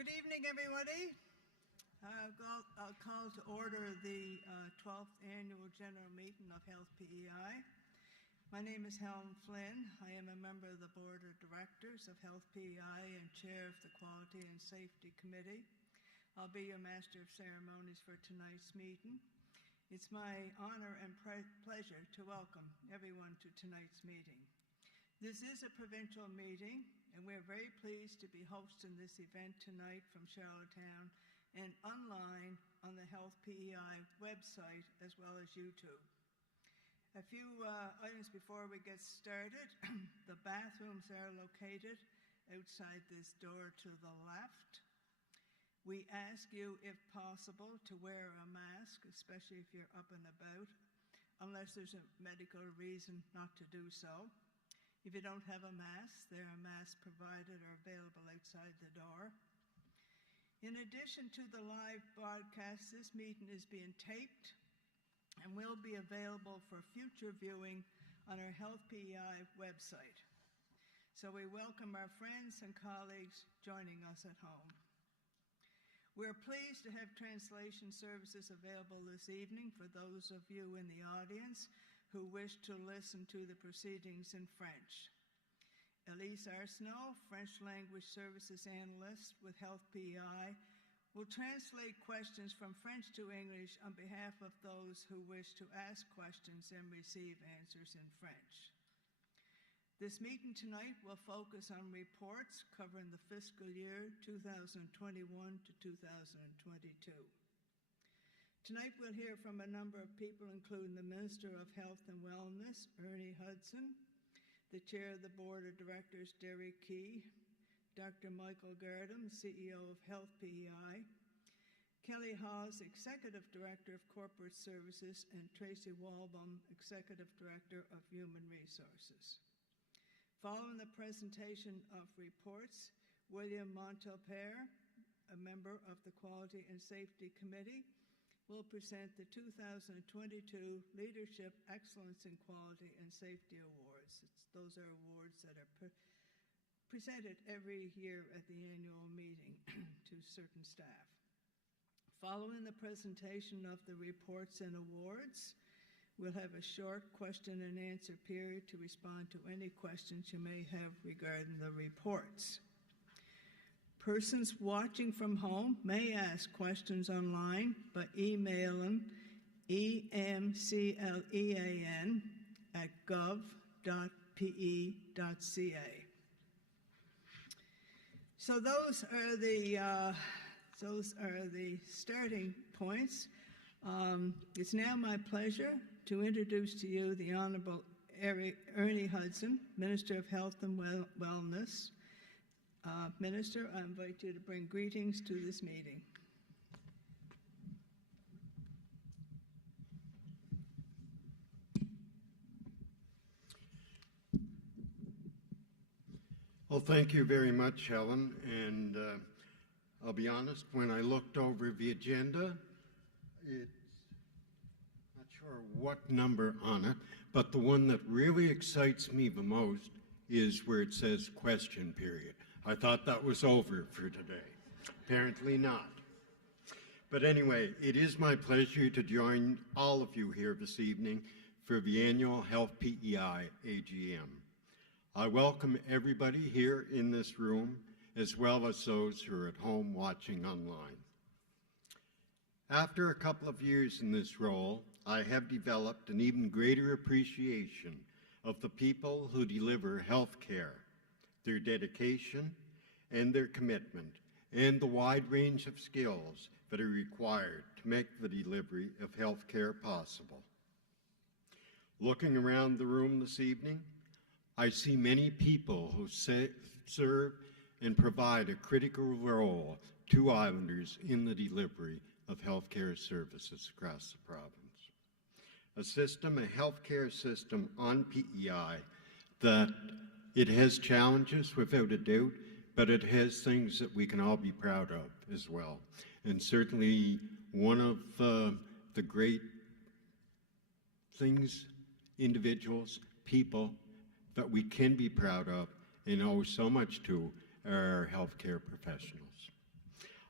Good evening, everybody. I'll call to order the 12th Annual General Meeting of Health PEI. My name is Helen Flynn. I am a member of the Board of Directors of Health PEI and Chair of the Quality and Safety Committee. I'll be your Master of Ceremonies for tonight's meeting. It's my honor and pleasure to welcome everyone to tonight's meeting. This is a provincial meeting, and we're very pleased to be hosting this event tonight from Charlottetown and online on the Health PEI website as well as YouTube. A few items before we get started. The bathrooms are located outside this door to the left. We ask you, if possible, to wear a mask, especially if you're up and about, unless there's a medical reason not to do so. If you don't have a mask, there are masks provided or available outside the door. In addition to the live broadcast, this meeting is being taped and will be available for future viewing on our Health PEI website. So we welcome our friends and colleagues joining us at home. We're pleased to have translation services available this evening for those of you in the audience who wish to listen to the proceedings in French. Elise Arsenault, French Language Services Analyst with Health PEI, will translate questions from French to English on behalf of those who wish to ask questions and receive answers in French. This meeting tonight will focus on reports covering the fiscal year 2021 to 2022. Tonight we'll hear from a number of people, including the Minister of Health and Wellness, Ernie Hudson, the Chair of the Board of Directors, Derek Key, Dr. Michael Gardam, CEO of Health PEI, Kelly Hawes, Executive Director of Corporate Services, and Tracy Walbaum, Executive Director of Human Resources. Following the presentation of reports, William Montelpere, a member of the Quality and Safety Committee, will present the 2022 Leadership Excellence in Quality and Safety Awards. Those are awards that are presented every year at the annual meeting to certain staff. Following the presentation of the reports and awards, we'll have a short question and answer period to respond to any questions you may have regarding the reports. Persons watching from home may ask questions online by emailing emclean@gov.pe.ca. So those are the starting points. It's now my pleasure to introduce to you the Honorable Ernie Hudson, Minister of Health and Wellness. Minister, I invite you to bring greetings to this meeting. Well, thank you very much, Helen. And I'll be honest, when I looked over the agenda, it's not sure what number on it, but the one that really excites me the most is where it says question period. I thought that was over for today. Apparently not. But anyway, it is my pleasure to join all of you here this evening for the annual Health PEI AGM. I welcome everybody here in this room, as well as those who are at home watching online. After a couple of years in this role, I have developed an even greater appreciation of the people who deliver health care, their dedication and their commitment, and the wide range of skills that are required to make the delivery of health care possible. Looking around the room this evening, I see many people who serve and provide a critical role to Islanders in the delivery of healthcare services across the province. A healthcare system on PEI that it has challenges without a doubt, but it has things that we can all be proud of as well. And certainly one of the great things, individuals, people that we can be proud of and owe so much to are our healthcare professionals.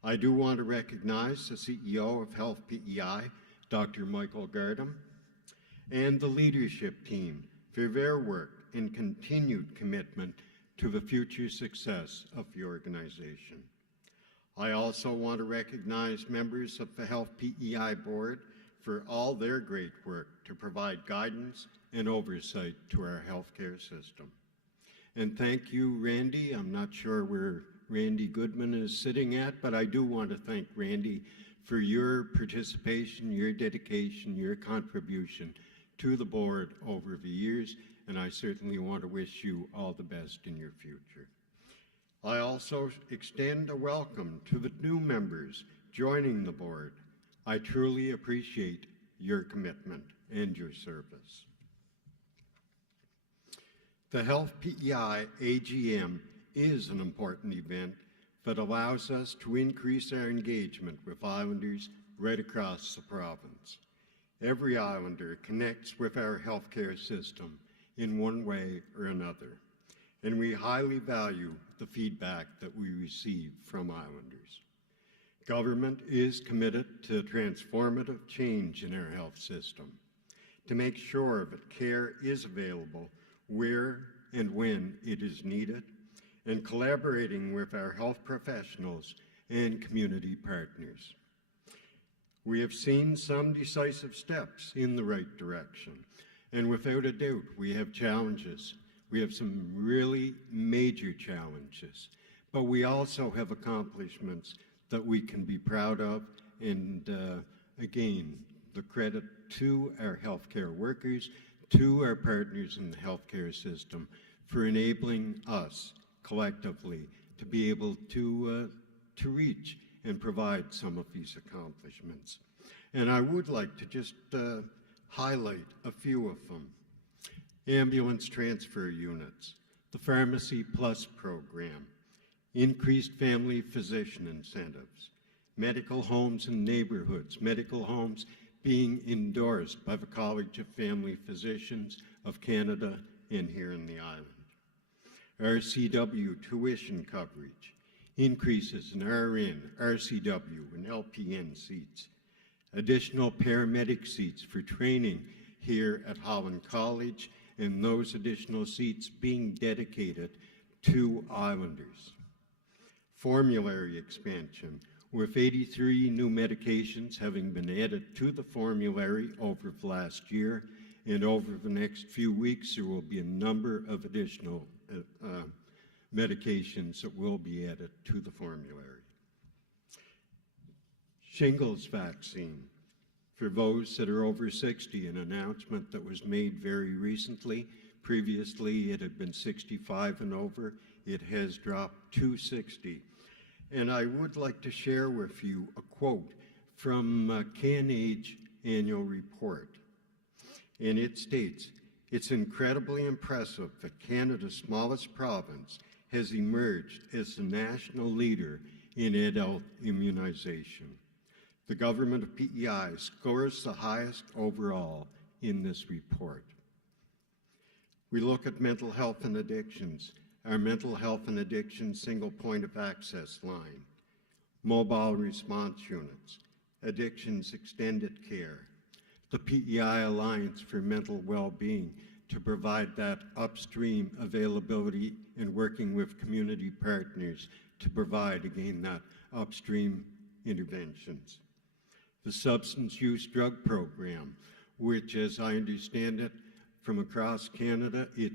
I do want to recognize the CEO of Health PEI, Dr. Michael Gardam, and the leadership team for their work and continued commitment to the future success of the organization. I also want to recognize members of the Health PEI board for all their great work to provide guidance and oversight to our healthcare system. And thank you, Randy. I'm not sure where Randy Goodman is sitting at, but I do want to thank Randy for your participation, your dedication, your contribution to the board over the years, and I certainly want to wish you all the best in your future. I also extend a welcome to the new members joining the board. I truly appreciate your commitment and your service. The Health PEI AGM is an important event that allows us to increase our engagement with Islanders right across the province. Every Islander connects with our healthcare system in one way or another, and we highly value the feedback that we receive from Islanders. Government is committed to transformative change in our health system to make sure that care is available where and when it is needed, and collaborating with our health professionals and community partners. We have seen some decisive steps in the right direction, and without a doubt, we have challenges. We have some really major challenges, but we also have accomplishments that we can be proud of, and again, the credit to our healthcare workers, to our partners in the healthcare system for enabling us collectively to be able to reach and provide some of these accomplishments. And I would like to just highlight a few of them. Ambulance transfer units, the Pharmacy Plus program, increased family physician incentives, medical homes in neighborhoods, medical homes being endorsed by the College of Family Physicians of Canada and here in the island. RCW tuition coverage, increases in RN, RCW, and LPN seats, additional paramedic seats for training here at Holland College, and those additional seats being dedicated to Islanders. Formulary expansion, with 83 new medications having been added to the formulary over the last year, and over the next few weeks there will be a number of additional medications that will be added to the formulary. Shingles vaccine for those that are over 60, an announcement that was made very recently. Previously it had been 65 and over. It has dropped to 60. And I would like to share with you a quote from CanAge annual report. And it states, "It's incredibly impressive that Canada's smallest province has emerged as the national leader in adult immunization. The government of PEI scores the highest overall in this report." We look at mental health and addictions. Our mental health and addiction single point of access line, mobile response units, addictions extended care, the PEI Alliance for Mental Well-Being to provide that upstream availability and working with community partners to provide, again, that upstream interventions. The Substance Use Drug Program, which, as I understand it, from across Canada, it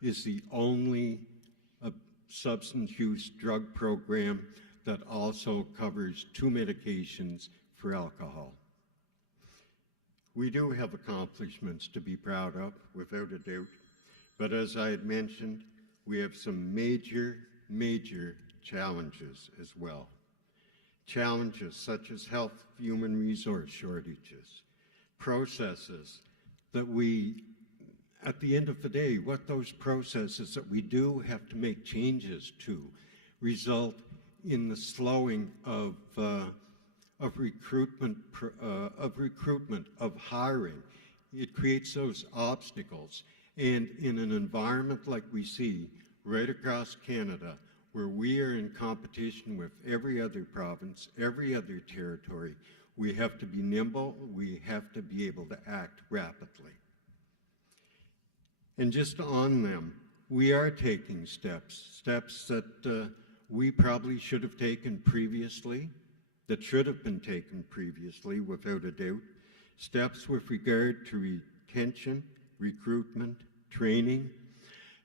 is the only substance use drug program that also covers 2 medications for alcohol. We do have accomplishments to be proud of, without a doubt, but as I had mentioned, we have some major challenges as well. Challenges such as health human resource shortages, processes that we, at the end of the day, what those processes that we do have to make changes to result in the slowing of recruitment, of hiring. It creates those obstacles. And in an environment like we see right across Canada, where we are in competition with every other province, every other territory. We have to be nimble. We have to be able to act rapidly. And just on them, we are taking steps that we probably should have taken previously, that should have been taken previously, without a doubt. Steps with regard to retention, recruitment, training.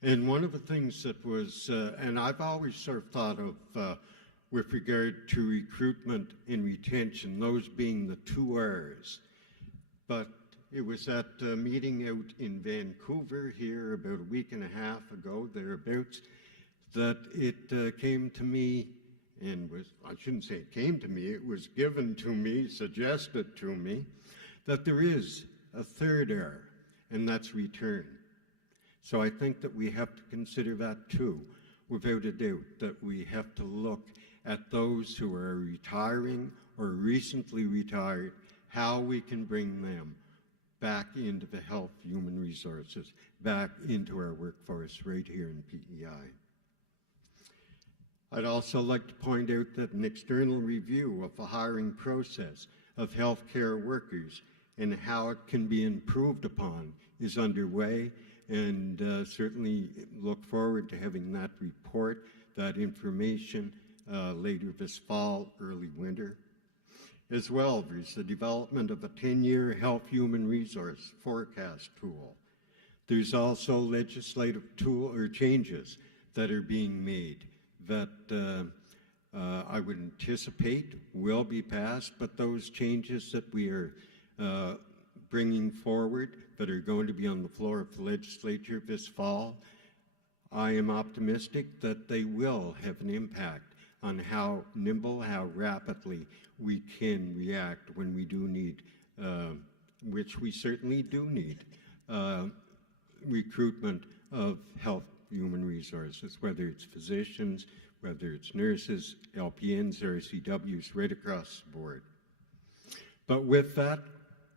And one of the things that was, and I've always sort of thought of with regard to recruitment and retention, those being the 2 R's. But it was at a meeting out in Vancouver here about a week and a half ago, thereabouts, that it came to me, and was, I shouldn't say it came to me, it was given to me, suggested to me, that there is a 3rd R, and that's return. So I think that we have to consider that too, without a doubt, that we have to look at those who are retiring or recently retired, how we can bring them back into the health human resources, back into our workforce right here in PEI. I'd also like to point out that an external review of the hiring process of healthcare workers and how it can be improved upon is underway, and certainly look forward to having that report, that information later this fall, early winter. As well, there's the development of a 10-year health human resource forecast tool. There's also legislative changes that are being made that I would anticipate will be passed, but those changes that we are bringing forward that are going to be on the floor of the legislature this fall, I am optimistic that they will have an impact on how nimble, how rapidly we can react when we do need, which we certainly do need, recruitment of health human resources, whether it's physicians, whether it's nurses, LPNs, RCWs, right across the board. But with that,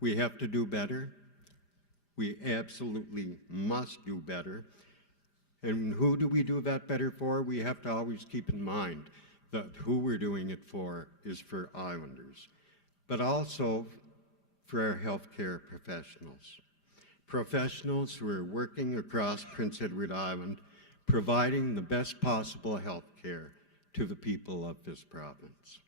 we have to do better. We absolutely must do better. And who do we do that better for? We have to always keep in mind that who we're doing it for is for Islanders, but also for our healthcare professionals. Professionals who are working across Prince Edward Island, providing the best possible health care to the people of this province.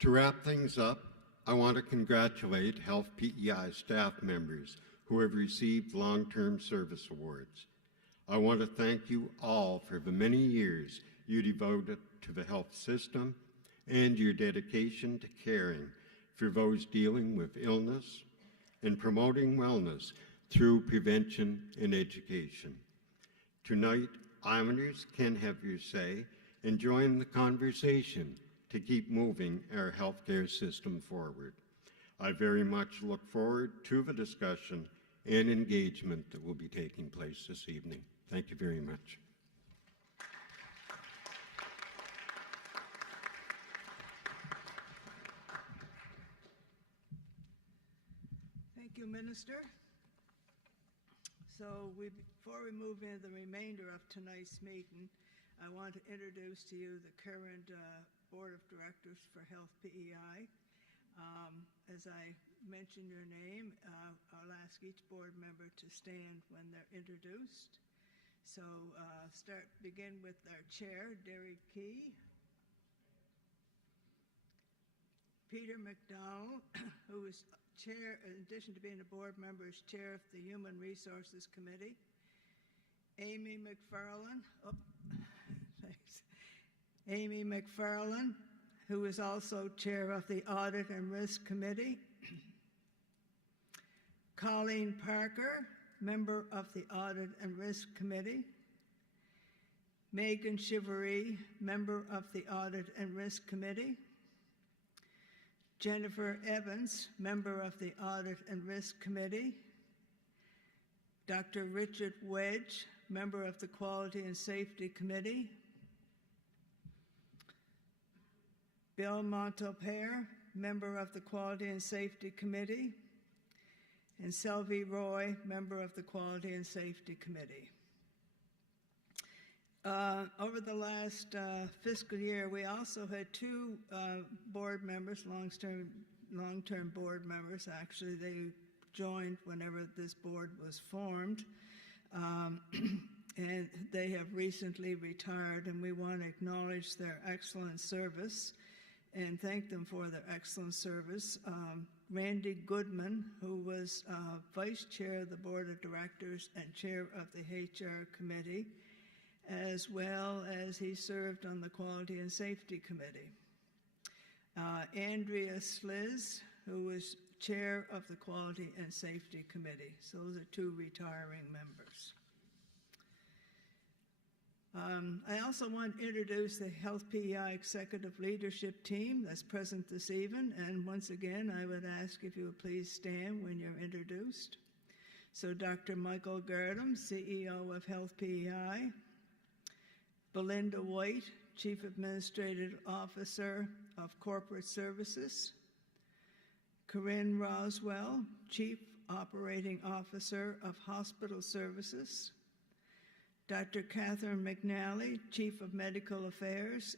To wrap things up, I want to congratulate Health PEI staff members who have received long-term service awards. I want to thank you all for the many years you devoted to the health system and your dedication to caring for those dealing with illness and promoting wellness through prevention and education. Tonight, Islanders can have your say and join the conversation to keep moving our healthcare system forward. I very much look forward to the discussion and engagement that will be taking place this evening. Thank you very much. Thank you, Minister. So before we move into the remainder of tonight's meeting, I want to introduce to you the current Board of Directors for Health PEI. As I mention your name, I'll ask each board member to stand when they're introduced. So begin with our chair, Derek Key. Peter McDowell, who is chair, in addition to being a board member, is chair of the Human Resources Committee. Amy McFarland, thanks. Amy McFarland, who is also chair of the Audit and Risk Committee. Colleen Parker, member of the Audit and Risk Committee. Megan Shivery, member of the Audit and Risk Committee. Jennifer Evans, member of the Audit and Risk Committee. Dr. Richard Wedge, member of the Quality and Safety Committee. Bill Montopere, member of the Quality and Safety Committee. And Sylvie Roy, member of the Quality and Safety Committee. Over the last fiscal year, we also had two board members, long-term board members. Actually, they joined whenever this board was formed, and they have recently retired, and we want to acknowledge their excellent service and thank them for their excellent service. Randy Goodman, who was vice chair of the board of directors and chair of the HR committee, as well as he served on the Quality and Safety Committee. Andrea Sliz, who was chair of the Quality and Safety Committee. So those are two retiring members. I also want to introduce the Health PEI Executive Leadership Team that's present this evening. And once again, I would ask if you would please stand when you're introduced. So Dr. Michael Gerdum, CEO of Health PEI. Belinda White, Chief Administrative Officer of Corporate Services. Corinne Roswell, Chief Operating Officer of Hospital Services. Dr. Catherine McNally, Chief of Medical Affairs.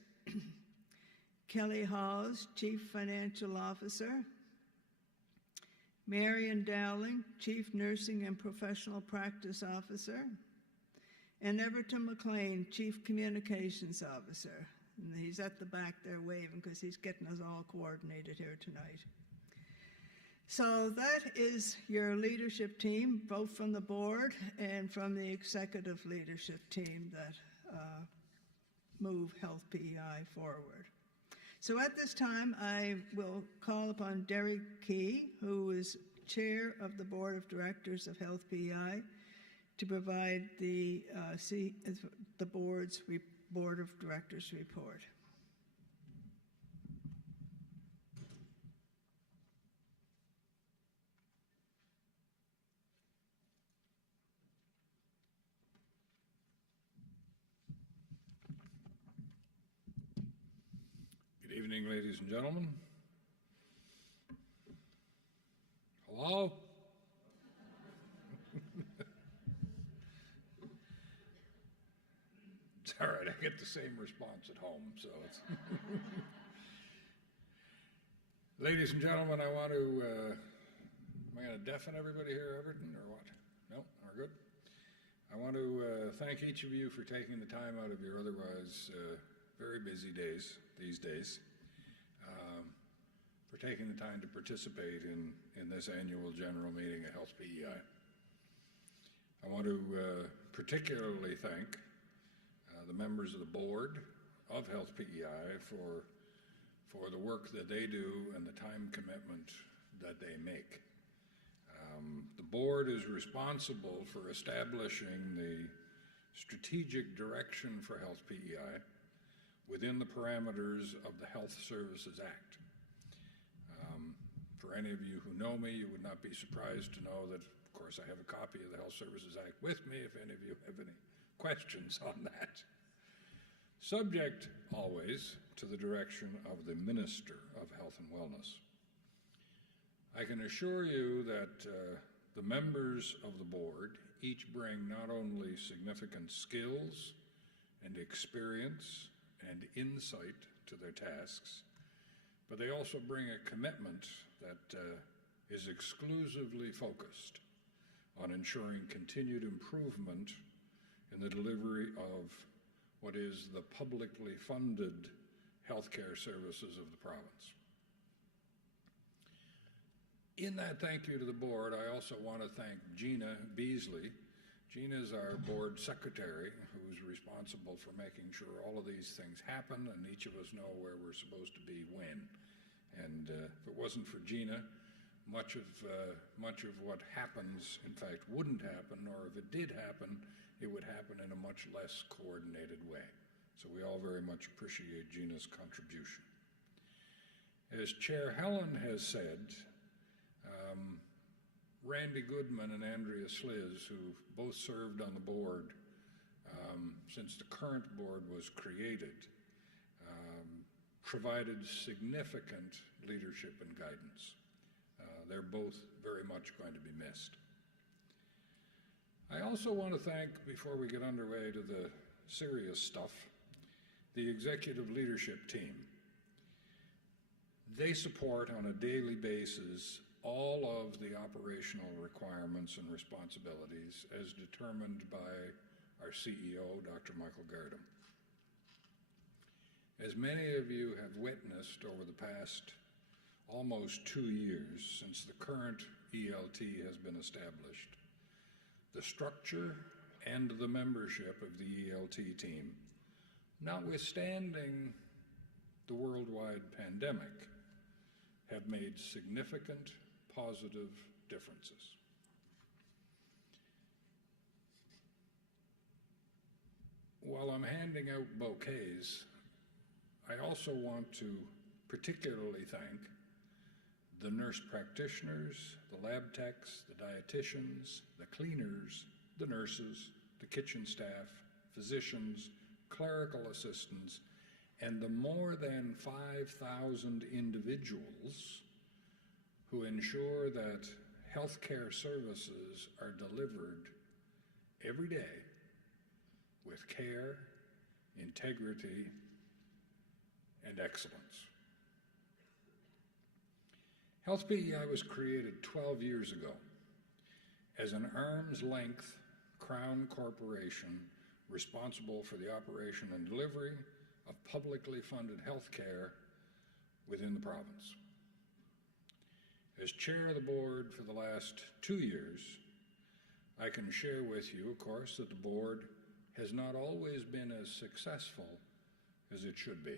Kelly Hawes, Chief Financial Officer. Marion Dowling, Chief Nursing and Professional Practice Officer. And Everton McLean, Chief Communications Officer. And he's at the back there waving because he's getting us all coordinated here tonight. So that is your leadership team, both from the board and from the executive leadership team that move Health PEI forward. So at this time, I will call upon Derek Key, who is chair of the board of directors of Health PEI, to provide the board's board of directors report. Good evening, ladies and gentlemen. Hello? It's all right, I get the same response at home, so it's... Ladies and gentlemen, I want to... am I going to deafen everybody here, Everton, or what? No? We're good? I want to thank each of you for taking the time out of your otherwise very busy days, these days, for taking the time to participate in this annual general meeting of Health PEI. I want to particularly thank the members of the board of Health PEI for the work that they do and the time commitment that they make. The board is responsible for establishing the strategic direction for Health PEI within the parameters of the Health Services Act. For any of you who know me, you would not be surprised to know that, of course, I have a copy of the Health Services Act with me if any of you have any questions on that. Subject always to the direction of the Minister of Health and Wellness. I can assure you that the members of the board each bring not only significant skills and experience and insight to their tasks, but they also bring a commitment that is exclusively focused on ensuring continued improvement in the delivery of what is the publicly funded healthcare services of the province. In that thank you to the board, I also want to thank Gina Beasley. Gina is our board secretary, who's responsible for making sure all of these things happen and each of us know where we're supposed to be when. And if it wasn't for Gina, much of what happens, in fact, wouldn't happen, or if it did happen, it would happen in a much less coordinated way. So we all very much appreciate Gina's contribution. As Chair Helen has said, Randy Goodman and Andrea Sliz, who both served on the board since the current board was created, provided significant leadership and guidance. They're both very much going to be missed. I also want to thank, before we get underway, to the serious stuff, the executive leadership team. They support on a daily basis all of the operational requirements and responsibilities as determined by our CEO, Dr. Michael Gardam. As many of you have witnessed over the past almost 2 years since the current ELT has been established, the structure and the membership of the ELT team, notwithstanding the worldwide pandemic, have made significant positive differences. While I'm handing out bouquets, I also want to particularly thank the nurse practitioners, the lab techs, the dietitians, the cleaners, the nurses, the kitchen staff, physicians, clerical assistants, and the more than 5,000 individuals who ensure that healthcare services are delivered every day with care, integrity, and excellence. Health PEI was created 12 years ago as an arm's-length Crown corporation responsible for the operation and delivery of publicly funded health care within the province. As chair of the board for the last 2 years, I can share with you, of course, that the board has not always been as successful as it should be.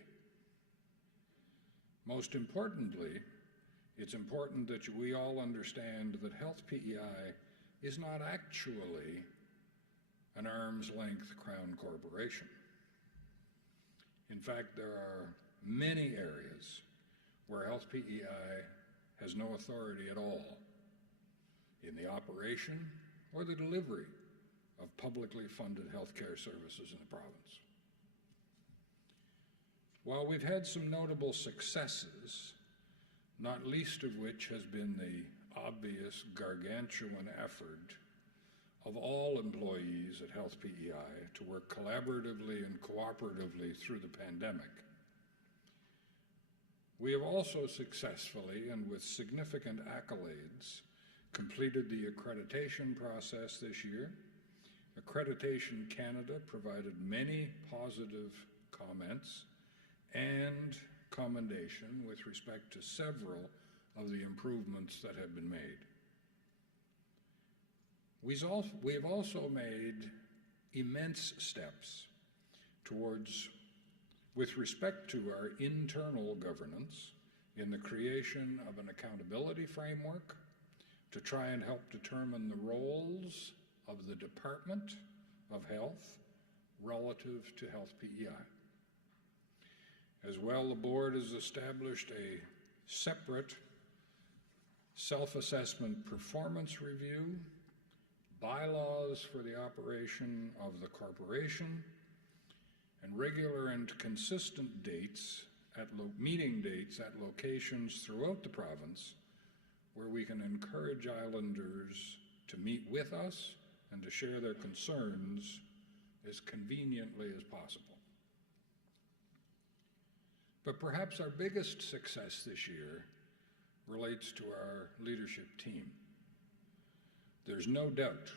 Most importantly, it's important that we all understand that Health PEI is not actually an arm's-length Crown corporation. In fact, there are many areas where Health PEI has no authority at all in the operation or the delivery of publicly funded healthcare services in the province. While we've had some notable successes, not least of which has been the obvious gargantuan effort of all employees at Health PEI to work collaboratively and cooperatively through the pandemic, we have also successfully and with significant accolades completed the accreditation process this year. Accreditation Canada provided many positive comments and commendation with respect to several of the improvements that have been made. We have also made immense steps towards, with respect to our internal governance, in the creation of an accountability framework to try and help determine the roles of the Department of Health relative to Health PEI. As well, the board has established a separate self-assessment performance review, bylaws for the operation of the corporation, and regular and consistent meeting dates at locations throughout the province where we can encourage islanders to meet with us and to share their concerns as conveniently as possible. But perhaps our biggest success this year relates to our leadership team. There's no doubt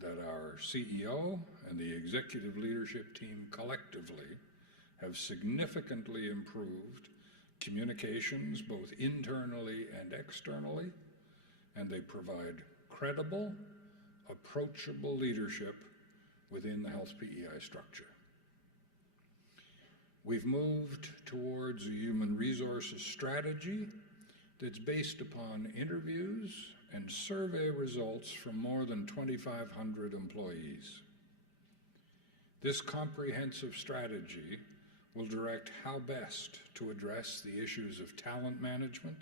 that our CEO and the executive leadership team collectively have significantly improved communications both internally and externally, and they provide credible, approachable leadership within the Health PEI structure. We've moved towards a human resources strategy that's based upon interviews and survey results from more than 2,500 employees. This comprehensive strategy will direct how best to address the issues of talent management,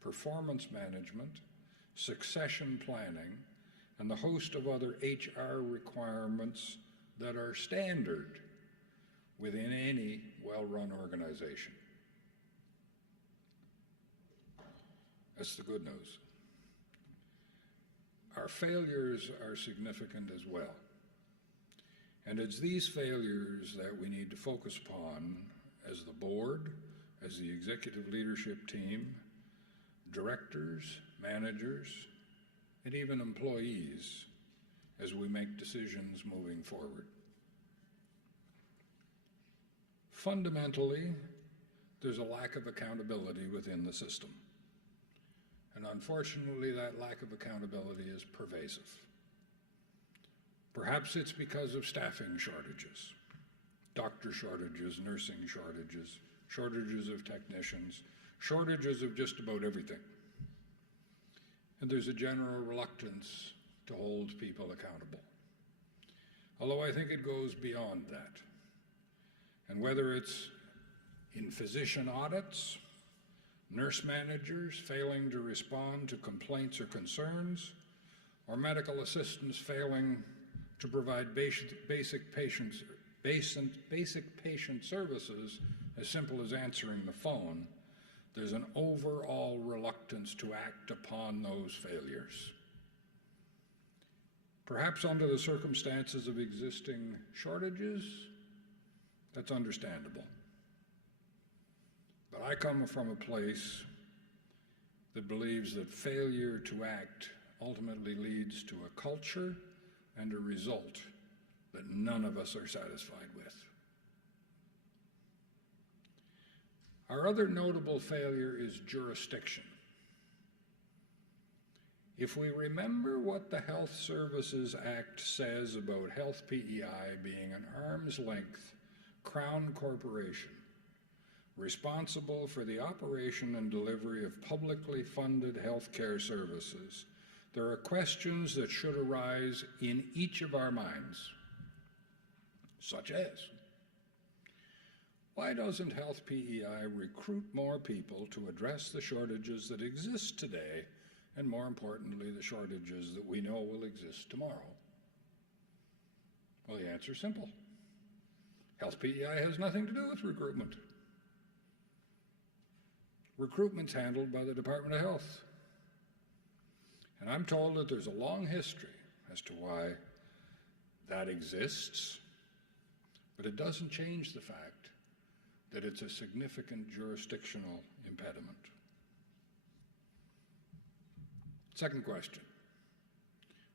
performance management, succession planning, and the host of other HR requirements that are standard within any well-run organization. That's the good news. Our failures are significant as well. And it's these failures that we need to focus upon as the board, as the executive leadership team, directors, managers, and even employees as we make decisions moving forward. Fundamentally, there's a lack of accountability within the system. And unfortunately, that lack of accountability is pervasive. Perhaps it's because of staffing shortages, doctor shortages, nursing shortages, shortages of technicians, shortages of just about everything. And there's a general reluctance to hold people accountable. Although I think it goes beyond that. And whether it's in physician audits, nurse managers failing to respond to complaints or concerns, or medical assistants failing to provide basic patient services as simple as answering the phone, there's an overall reluctance to act upon those failures. Perhaps under the circumstances of existing shortages, that's understandable. But I come from a place that believes that failure to act ultimately leads to a culture and a result that none of us are satisfied with. Our other notable failure is jurisdiction. If we remember what the Health Services Act says about health PEI being an arm's length Crown corporation responsible for the operation and delivery of publicly funded health care services, there are questions that should arise in each of our minds, such as, why doesn't Health PEI recruit more people to address the shortages that exist today, and more importantly, the shortages that we know will exist tomorrow? Well, the answer is simple. Health PEI has nothing to do with recruitment. Recruitment's handled by the Department of Health. And I'm told that there's a long history as to why that exists, but it doesn't change the fact that it's a significant jurisdictional impediment. Second question.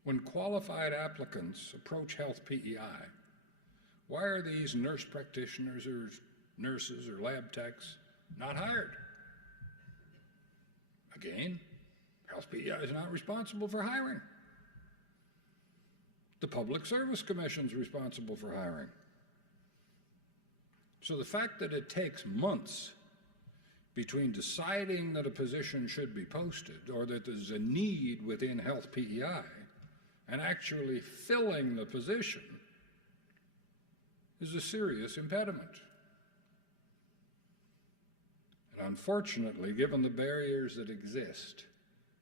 When qualified applicants approach Health PEI, why are these nurse practitioners or nurses or lab techs not hired? Again, Health PEI is not responsible for hiring. The Public Service Commission is responsible for hiring. So the fact that it takes months between deciding that a position should be posted or that there's a need within Health PEI and actually filling the position is a serious impediment. And unfortunately, given the barriers that exist,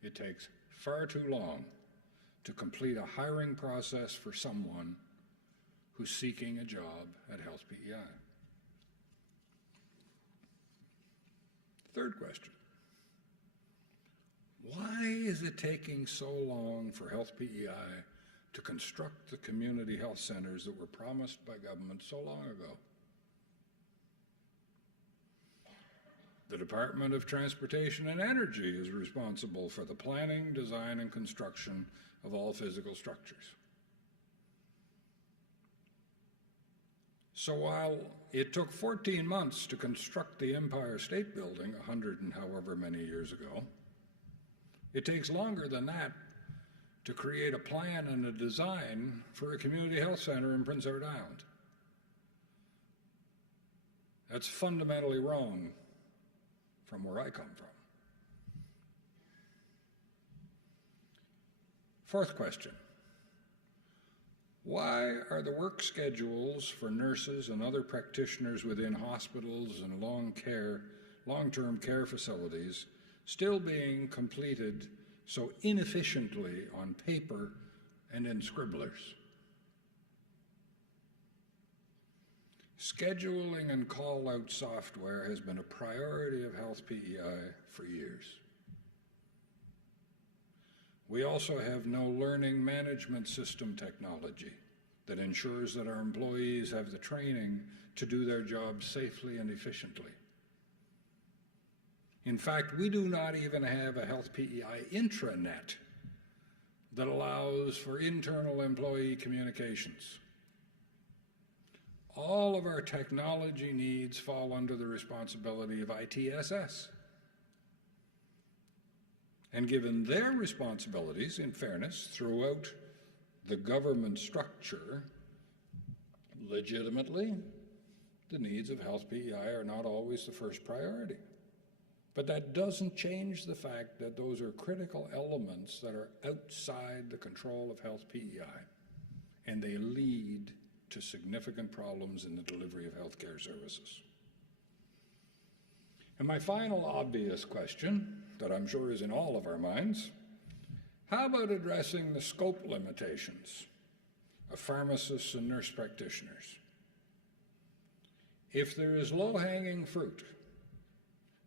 it takes far too long to complete a hiring process for someone who's seeking a job at Health PEI. Third question. Why is it taking so long for Health PEI to construct the community health centers that were promised by government so long ago? The Department of Transportation and Energy is responsible for the planning, design, and construction of all physical structures. So while it took 14 months to construct the Empire State Building 100 and however many years ago, it takes longer than that to create a plan and a design for a community health center in Prince Edward Island. That's fundamentally wrong from where I come from. Fourth question. Why are the work schedules for nurses and other practitioners within hospitals and long-term care facilities still being completed so inefficiently on paper and in scribblers? Scheduling and call-out software has been a priority of Health PEI for years. We also have no learning management system technology that ensures that our employees have the training to do their jobs safely and efficiently. In fact, we do not even have a Health PEI intranet that allows for internal employee communications. All of our technology needs fall under the responsibility of ITSS. And given their responsibilities, in fairness, throughout the government structure, legitimately, the needs of Health PEI are not always the first priority. But that doesn't change the fact that those are critical elements that are outside the control of Health PEI, and they lead to significant problems in the delivery of healthcare services. And my final obvious question, that I'm sure is in all of our minds, how about addressing the scope limitations of pharmacists and nurse practitioners? If there is low-hanging fruit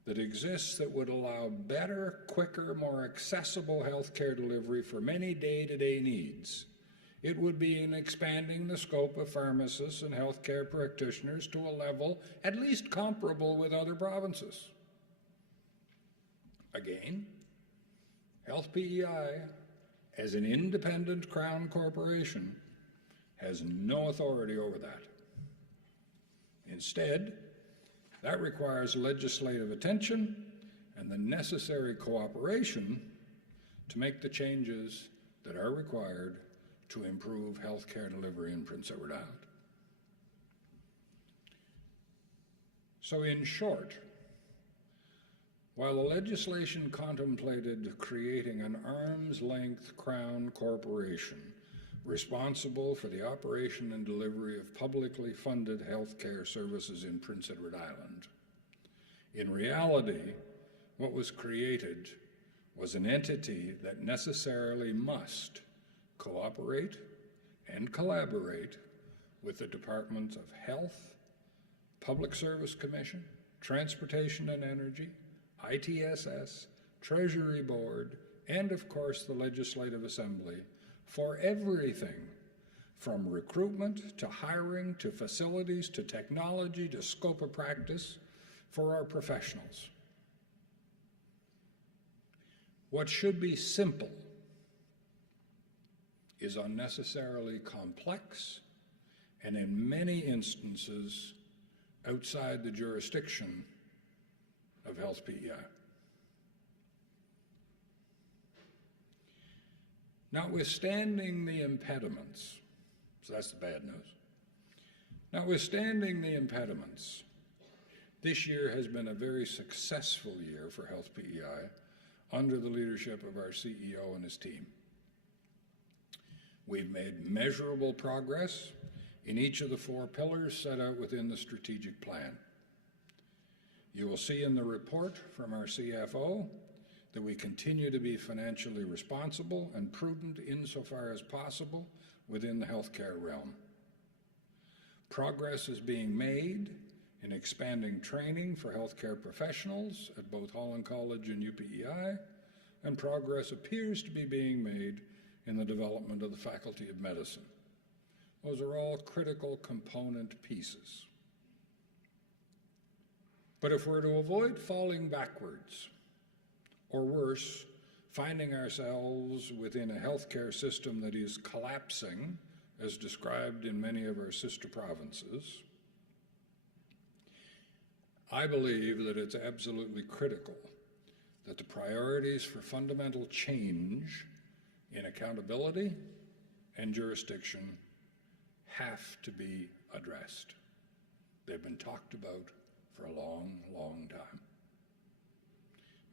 that exists that would allow better, quicker, more accessible healthcare delivery for many day-to-day needs, it would be in expanding the scope of pharmacists and healthcare practitioners to a level at least comparable with other provinces. Again, Health PEI, as an independent Crown corporation, has no authority over that. Instead, that requires legislative attention and the necessary cooperation to make the changes that are required to improve healthcare delivery in Prince Edward Island. So in short, while the legislation contemplated creating an arm's-length Crown corporation responsible for the operation and delivery of publicly funded healthcare services in Prince Edward Island, in reality, what was created was an entity that necessarily must cooperate and collaborate with the Departments of Health, Public Service Commission, Transportation and Energy, ITSS, Treasury Board, and of course the Legislative Assembly for everything from recruitment to hiring to facilities to technology to scope of practice for our professionals. What should be simple is unnecessarily complex and in many instances outside the jurisdiction of Health PEI. Notwithstanding the impediments, so that's the bad news, notwithstanding the impediments, this year has been a very successful year for Health PEI under the leadership of our CEO and his team. We've made measurable progress in each of the 4 pillars set out within the strategic plan. You will see in the report from our CFO that we continue to be financially responsible and prudent insofar as possible within the healthcare realm. Progress is being made in expanding training for healthcare professionals at both Holland College and UPEI, and progress appears to be being made in the development of the Faculty of Medicine. Those are all critical component pieces. But if we're to avoid falling backwards, or worse, finding ourselves within a healthcare system that is collapsing, as described in many of our sister provinces, I believe that it's absolutely critical that the priorities for fundamental change in accountability and jurisdiction have to be addressed. They've been talked about for a long, long time.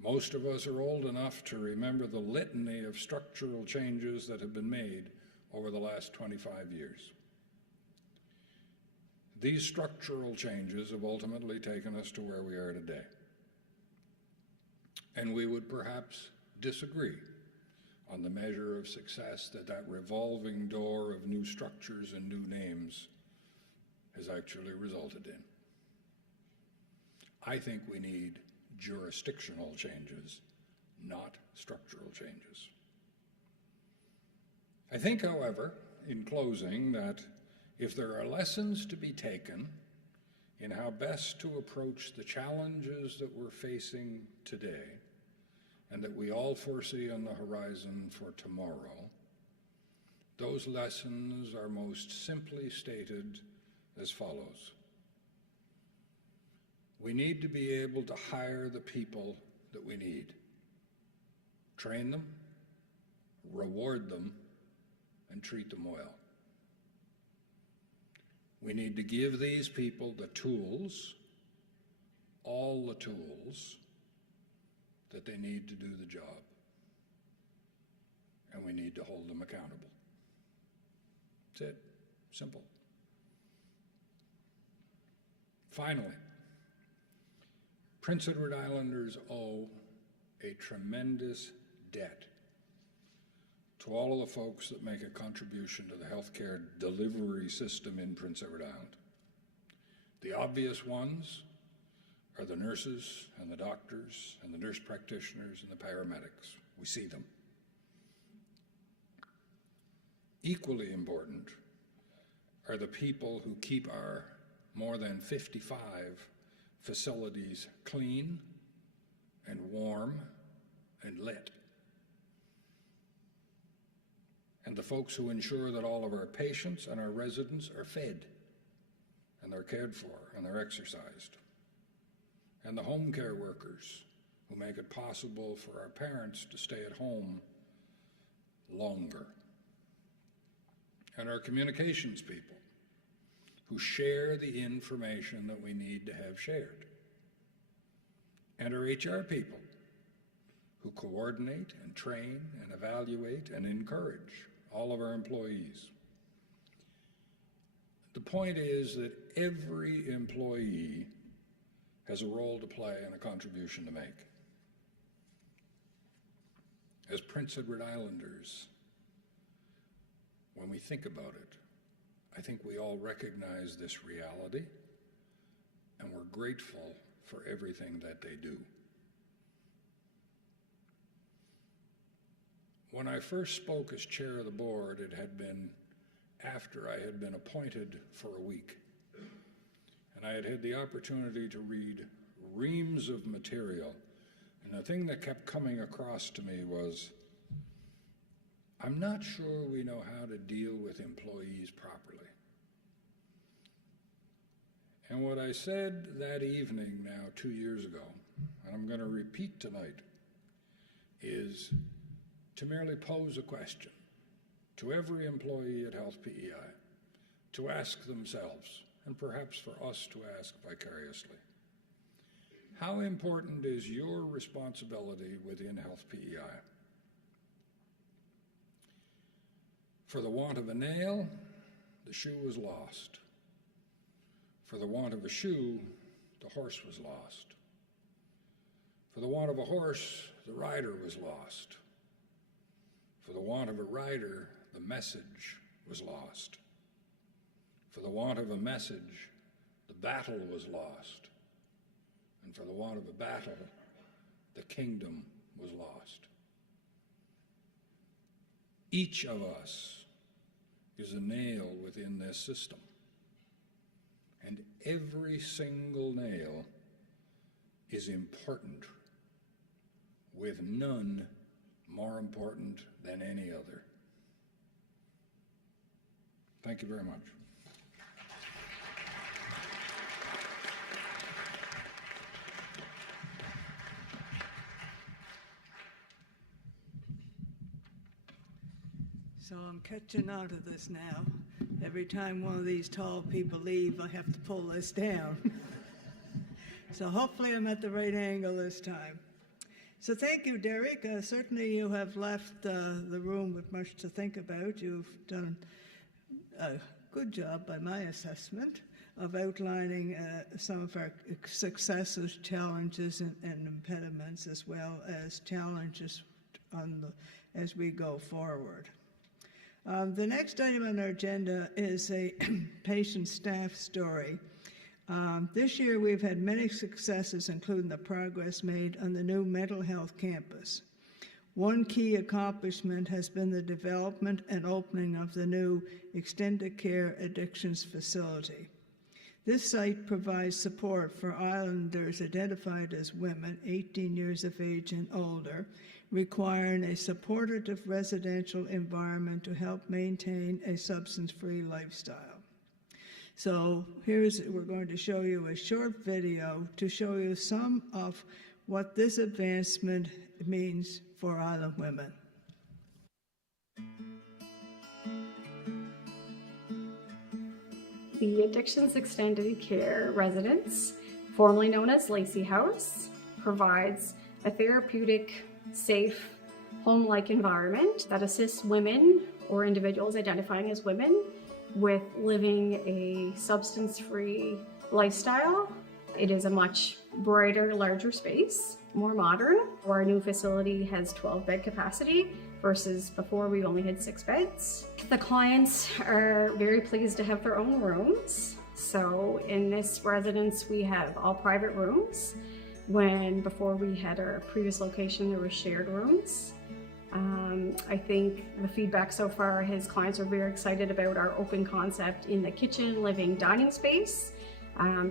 Most of us are old enough to remember the litany of structural changes that have been made over the last 25 years. These structural changes have ultimately taken us to where we are today. And we would perhaps disagree on the measure of success that that revolving door of new structures and new names has actually resulted in. I think we need jurisdictional changes, not structural changes. I think, however, in closing, that if there are lessons to be taken in how best to approach the challenges that we're facing today and that we all foresee on the horizon for tomorrow, those lessons are most simply stated as follows. We need to be able to hire the people that we need, train them, reward them, and treat them well. We need to give these people the tools, all the tools, that they need to do the job. And we need to hold them accountable. That's it. Simple. Finally, Prince Edward Islanders owe a tremendous debt to all of the folks that make a contribution to the healthcare delivery system in Prince Edward Island. The obvious ones are the nurses and the doctors and the nurse practitioners and the paramedics. We see them. Equally important are the people who keep our more than 55 facilities clean and warm and lit. And the folks who ensure that all of our patients and our residents are fed and they're cared for and they're exercised. And the home care workers who make it possible for our parents to stay at home longer. And our communications people who share the information that we need to have shared. And our HR people who coordinate and train and evaluate and encourage all of our employees. The point is that every employee has a role to play and a contribution to make. As Prince Edward Islanders, when we think about it, I think we all recognize this reality, and we're grateful for everything that they do. When I first spoke as chair of the board, it had been after I had been appointed for a week. And I had had the opportunity to read reams of material. And the thing that kept coming across to me was, I'm not sure we know how to deal with employees properly. And what I said that evening now 2 years ago, and I'm going to repeat tonight, is to merely pose a question to every employee at Health PEI, to ask themselves, and perhaps for us to ask vicariously, how important is your responsibility within Health PEI? For the want of a nail, the shoe was lost. For the want of a shoe, the horse was lost. For the want of a horse, the rider was lost. For the want of a rider, the message was lost. For the want of a message, the battle was lost. And for the want of a battle, the kingdom was lost. Each of us is a nail within this system. And every single nail is important, with none more important than any other. Thank you very much. So I'm catching on to this now. Every time one of these tall people leave, I have to pull this down. So hopefully I'm at the right angle this time. So thank you, Derek. Certainly you have left the room with much to think about. You've done a good job, by my assessment, of outlining some of our successes, challenges, and impediments, as well as challenges as we go forward. The next item on our agenda is a patient staff story. This year we've had many successes, including the progress made on the new mental health campus. One key accomplishment has been the development and opening of the new Extended Care Addictions Facility. This site provides support for islanders identified as women 18 years of age and older, requiring a supportive residential environment to help maintain a substance-free lifestyle. So we're going to show you a short video to show you some of what this advancement means for island women. The Addictions Extended Care Residence, formerly known as Lacey House, provides a therapeutic, safe, home-like environment that assists women or individuals identifying as women with living a substance-free lifestyle. It is a much brighter, larger space, more modern. Our new facility has 12-bed capacity versus before we only had 6 beds. The clients are very pleased to have their own rooms. So in this residence, we have all private rooms. When before we had our previous location, there were shared rooms. I think the feedback so far is clients are very excited about our open concept in the kitchen, living, dining space.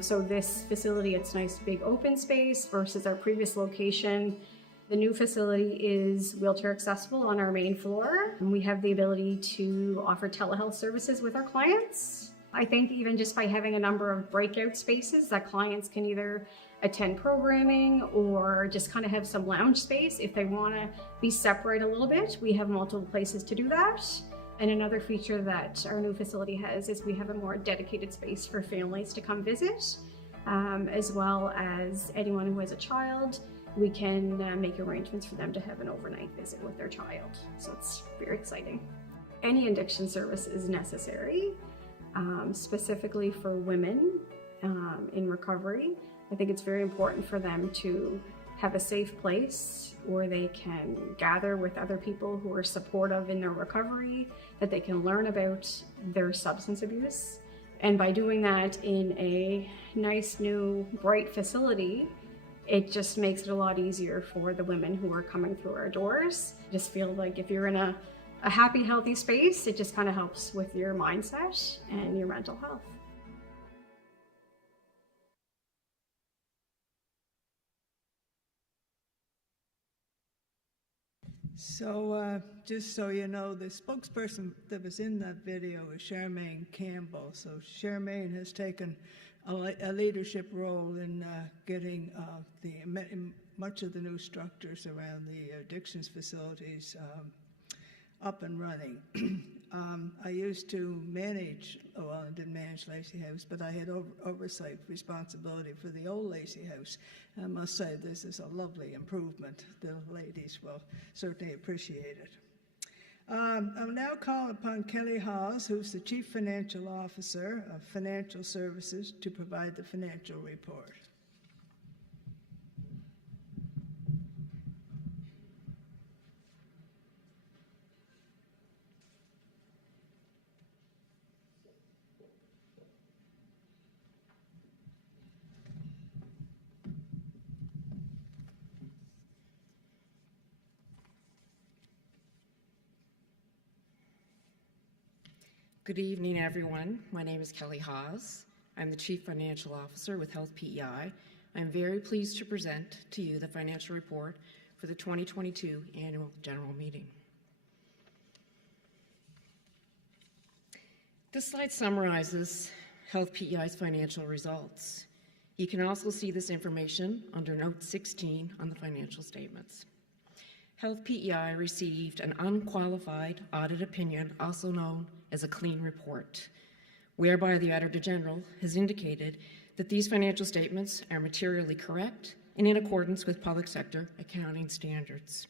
So this facility, it's nice big open space versus our previous location. The new facility is wheelchair accessible on our main floor. And we have the ability to offer telehealth services with our clients. I think even just by having a number of breakout spaces that clients can either attend programming or just kind of have some lounge space if they want to be separate a little bit. We have multiple places to do that. And another feature that our new facility has is we have a more dedicated space for families to come visit, as well as anyone who has a child. We can make arrangements for them to have an overnight visit with their child. So it's very exciting. Any addiction service is necessary, specifically for women in recovery. I think it's very important for them to have a safe place where they can gather with other people who are supportive in their recovery, that they can learn about their substance abuse. And by doing that in a nice, new, bright facility, it just makes it a lot easier for the women who are coming through our doors. I just feel like if you're in a happy, healthy space, it just kind of helps with your mindset and your mental health. So just so you know, the spokesperson that was in that video is Charmaine Campbell. So Charmaine has taken a leadership role in getting much of the new structures around the addictions facilities up and running. I used to manage, well, I didn't manage Lacey House, but I had oversight responsibility for the old Lacey House. And I must say, this is a lovely improvement. The ladies will certainly appreciate it. I'll now call upon Kelly Hawes, who's the Chief Financial Officer of Financial Services, to provide the financial report. Good evening, everyone. My name is Kelly Hawes. I'm the Chief Financial Officer with Health PEI. I'm very pleased to present to you the financial report for the 2022 Annual General Meeting. This slide summarizes Health PEI's financial results. You can also see this information under Note 16 on the financial statements. Health PEI received an unqualified audit opinion, also known as a clean report, whereby the Auditor General has indicated that these financial statements are materially correct and in accordance with public sector accounting standards.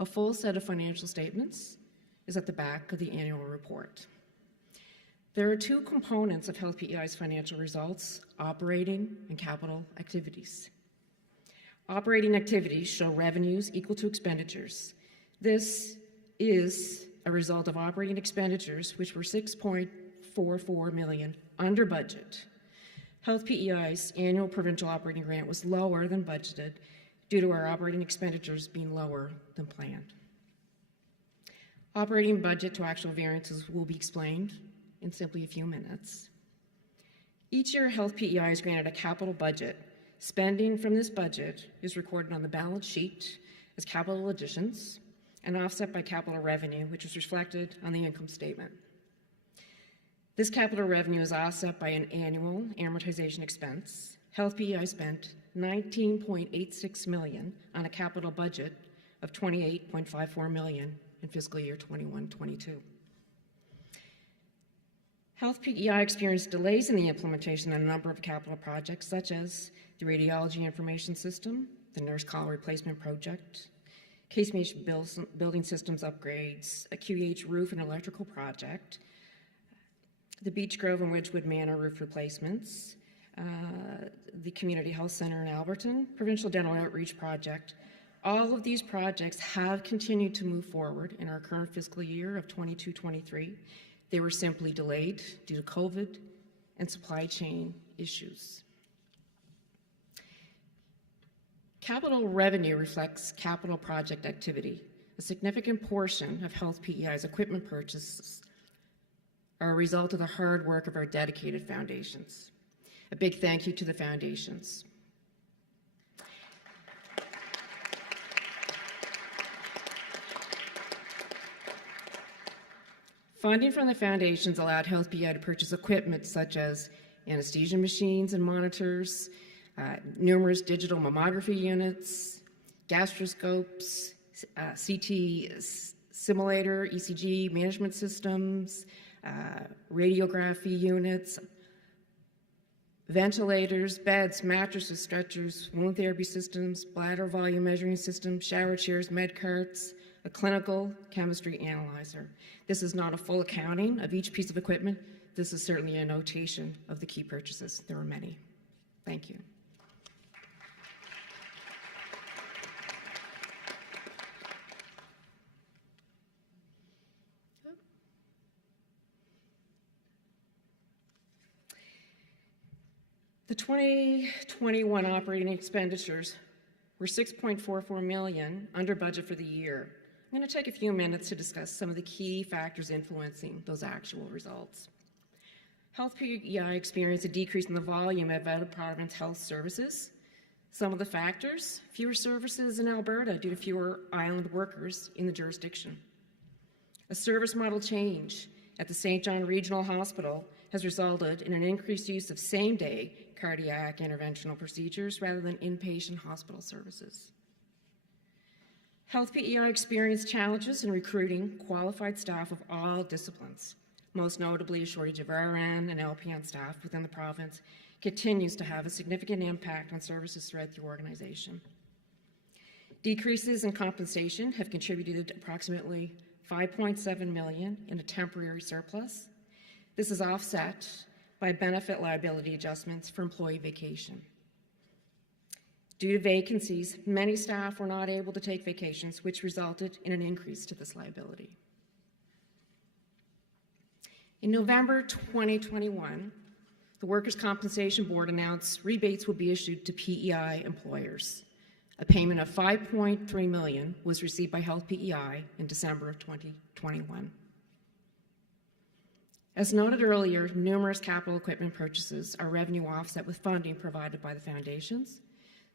A full set of financial statements is at the back of the annual report. There are two components of Health PEI's financial results: operating and capital activities. Operating activities show revenues equal to expenditures. This is a result of operating expenditures, which were $6.44 million under budget. Health PEI's annual provincial operating grant was lower than budgeted due to our operating expenditures being lower than planned. Operating budget to actual variances will be explained in simply a few minutes. Each year, Health PEI is granted a capital budget. Spending from this budget is recorded on the balance sheet as capital additions and offset by capital revenue, which is reflected on the income statement. This capital revenue is offset by an annual amortization expense. Health PEI spent $19.86 million on a capital budget of $28.54 million in fiscal year 21-22. Health PEI experienced delays in the implementation of a number of capital projects, such as the Radiology Information System, the Nurse Call Replacement Project, Case Management Building Systems upgrades, a QEH roof and electrical project, the Beech Grove and Ridgewood Manor roof replacements, the Community Health Center in Alberton, Provincial Dental Outreach Project. All of these projects have continued to move forward in our current fiscal year of 22-23. They were simply delayed due to COVID and supply chain issues. Capital revenue reflects capital project activity. A significant portion of Health PEI's equipment purchases are a result of the hard work of our dedicated foundations. A big thank you to the foundations. Funding from the foundations allowed Health PEI to purchase equipment such as anesthesia machines and monitors, numerous digital mammography units, gastroscopes, CT simulator, ECG management systems, radiography units, ventilators, beds, mattresses, stretchers, wound therapy systems, bladder volume measuring systems, shower chairs, med carts, a clinical chemistry analyzer. This is not a full accounting of each piece of equipment. This is certainly a notation of the key purchases. There were many. Thank you. The 2021 operating expenditures were $6.44 million under budget for the year. I'm going to take a few minutes to discuss some of the key factors influencing those actual results. Health PEI experienced a decrease in the volume of out-of-province health services. Some of the factors: fewer services in Alberta due to fewer island workers in the jurisdiction. A service model change at the St. John Regional Hospital has resulted in an increased use of same-day cardiac interventional procedures rather than inpatient hospital services. Health PEI experienced challenges in recruiting qualified staff of all disciplines. Most notably, a shortage of RN and LPN staff within the province continues to have a significant impact on services throughout the organization. Decreases in compensation have contributed approximately $5.7 million in a temporary surplus. This is offset by benefit liability adjustments for employee vacation. Due to vacancies, many staff were not able to take vacations, which resulted in an increase to this liability. In November 2021, the Workers' Compensation Board announced rebates will be issued to PEI employers. A payment of $5.3 million was received by Health PEI in December of 2021. As noted earlier, numerous capital equipment purchases are revenue offset with funding provided by the foundations.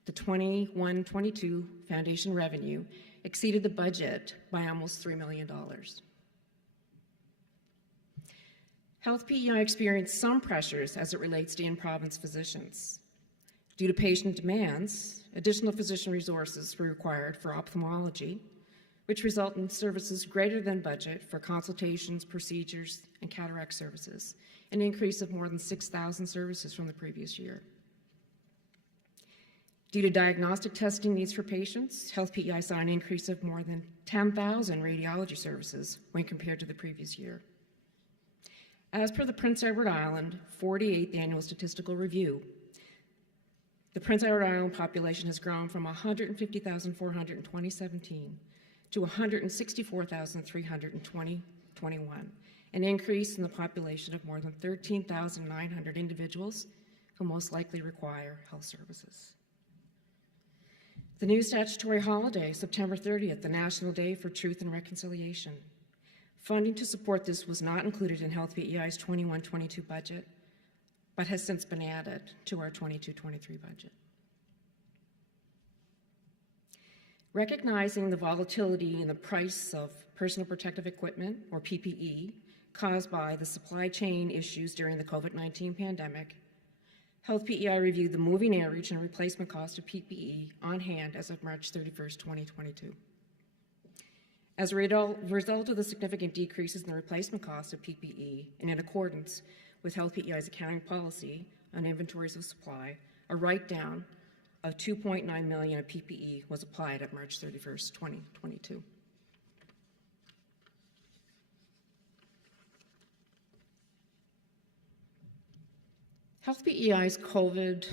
The 21-22 foundation revenue exceeded the budget by almost $3 million. Health PEI experienced some pressures as it relates to in-province physicians. Due to patient demands, additional physician resources were required for ophthalmology, which result in services greater than budget for consultations, procedures, and cataract services, an increase of more than 6,000 services from the previous year. Due to diagnostic testing needs for patients, Health PEI saw an increase of more than 10,000 radiology services when compared to the previous year. As per the Prince Edward Island 48th Annual Statistical Review, the Prince Edward Island population has grown from 150,400 in 2017 to 164,300 in 2021, an increase in the population of more than 13,900 individuals who most likely require health services. The new statutory holiday, September 30th, the National Day for Truth and Reconciliation. Funding to support this was not included in Health PEI's 21-22 budget, but has since been added to our 22-23 budget. Recognizing the volatility in the price of personal protective equipment, or PPE, caused by the supply chain issues during the COVID-19 pandemic, Health PEI reviewed the moving average and replacement cost of PPE on hand as of March 31st, 2022. As a result of the significant decreases in the replacement cost of PPE, and in accordance with Health PEI's accounting policy on inventories of supply, a write-down of $2.9 million of PPE was applied at March 31st, 2022. Health PEI's COVID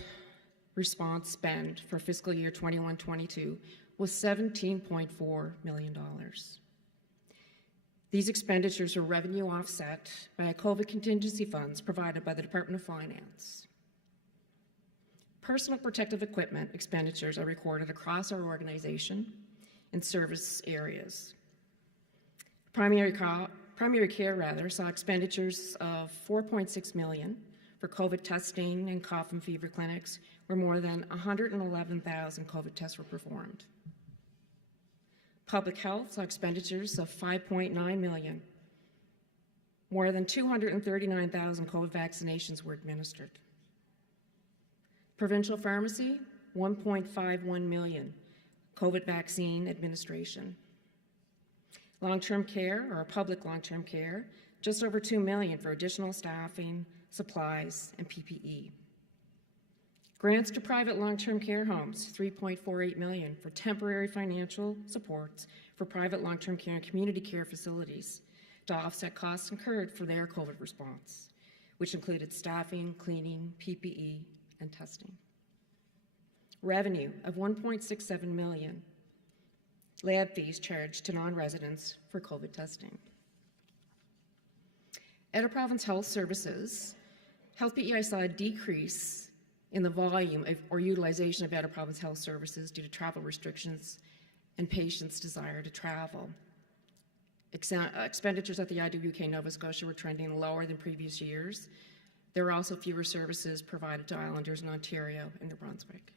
response spend for fiscal year 21-22 was $17.4 million. These expenditures are revenue offset by COVID contingency funds provided by the Department of Finance. Personal protective equipment expenditures are recorded across our organization in service areas. Primary care saw expenditures of $4.6 million for COVID testing and cough and fever clinics, where more than 111,000 COVID tests were performed. Public health saw expenditures of $5.9 million. More than 239,000 COVID vaccinations were administered. Provincial pharmacy, $1.51 million COVID vaccine administration. Long-term care, or public long-term care, just over $2 million for additional staffing, supplies, and PPE. Grants to private long-term care homes, $3.48 million for temporary financial supports for private long-term care and community care facilities to offset costs incurred for their COVID response, which included staffing, cleaning, PPE, and testing. Revenue of $1.67 million. Lab fees charged to non-residents for COVID testing. At our province health services, Health PEI saw a decrease in the volume or utilization of Outer Province Health Services due to travel restrictions and patients' desire to travel. Expenditures at the IWK Nova Scotia were trending lower than previous years. There were also fewer services provided to Islanders in Ontario and New Brunswick.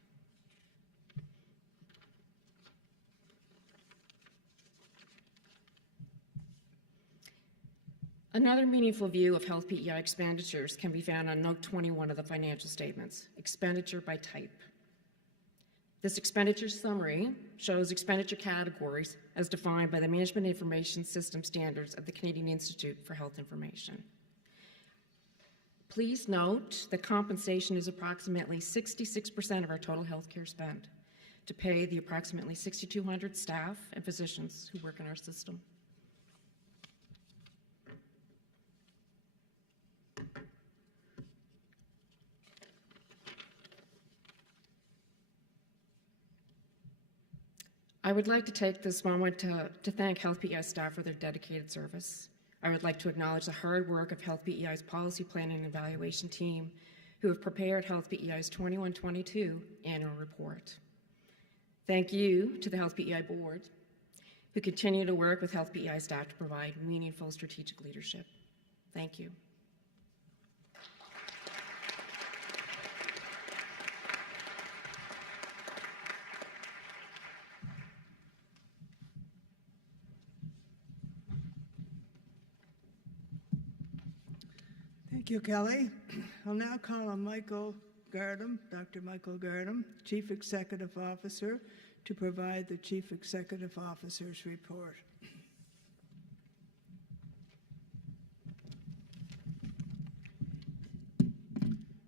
Another meaningful view of Health PEI expenditures can be found on Note 21 of the financial statements, expenditure by type. This expenditure summary shows expenditure categories as defined by the Management Information System Standards of the Canadian Institute for Health Information. Please note that compensation is approximately 66% of our total healthcare spend to pay the approximately 6,200 staff and physicians who work in our system. I would like to take this moment to thank Health PEI staff for their dedicated service. I would like to acknowledge the hard work of Health PEI's policy planning and evaluation team who have prepared Health PEI's 21-22 annual report. Thank you to the Health PEI board who continue to work with Health PEI staff to provide meaningful strategic leadership. Thank you. Thank you, Kelly. I'll now call on Michael Gardam, Dr. Michael Gardam, Chief Executive Officer, to provide the Chief Executive Officer's report.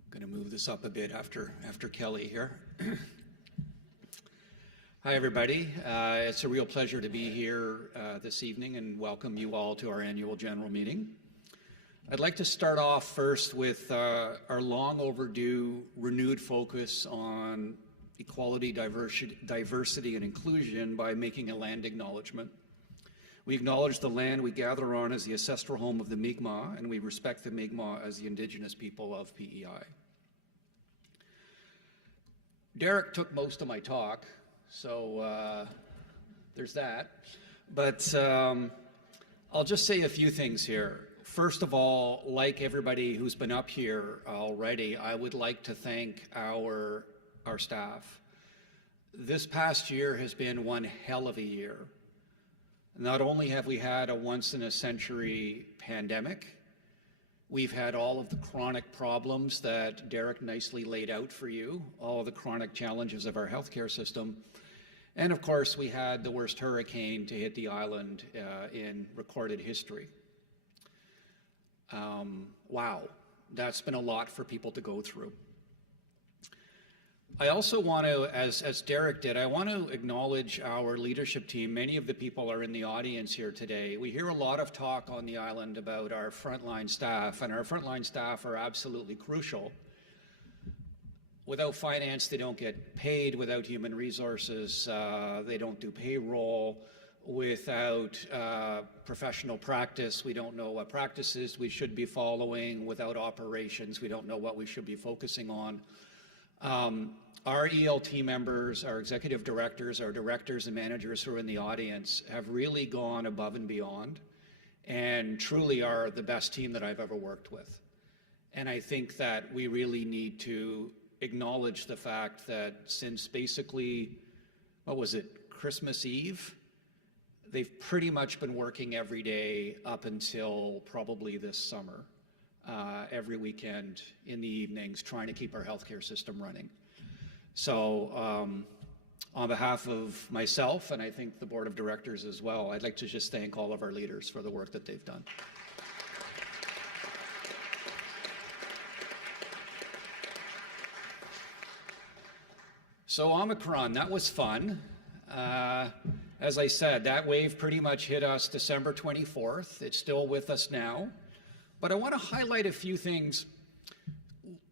Going to move this up a bit after Kelly here. Hi, everybody. It's a real pleasure to be here this evening and welcome you all to our annual general meeting. I'd like to start off first with our long overdue renewed focus on equality, diversity, and inclusion by making a land acknowledgement. We acknowledge the land we gather on as the ancestral home of the Mi'kmaq, and we respect the Mi'kmaq as the Indigenous people of PEI. Derek took most of my talk, so there's that. But I'll just say a few things here. First of all, like everybody who's been up here already, I would like to thank our staff. This past year has been one hell of a year. Not only have we had a once-in-a-century pandemic, we've had all of the chronic problems that Derek nicely laid out for you, all of the chronic challenges of our healthcare system. And of course, we had the worst hurricane to hit the island in recorded history. Wow, that's been a lot for people to go through. I also want to, as Derek did, I want to acknowledge our leadership team. Many of the people are in the audience here today. We hear a lot of talk on the island about our frontline staff, and our frontline staff are absolutely crucial. Without finance, they don't get paid. Without human resources, they don't do payroll. Without professional practice, we don't know what practices we should be following. Without operations, we don't know what we should be focusing on. Our ELT members, our executive directors, our directors and managers who are in the audience have really gone above and beyond and truly are the best team that I've ever worked with. And I think that we really need to acknowledge the fact that since basically, what was it, Christmas Eve? They've pretty much been working every day up until probably this summer, every weekend in the evenings, trying to keep our healthcare system running. So on behalf of myself, and I think the board of directors as well, I'd like to just thank all of our leaders for the work that they've done. So Omicron, that was fun. As I said, that wave pretty much hit us December 24th. It's still with us now. But I want to highlight a few things.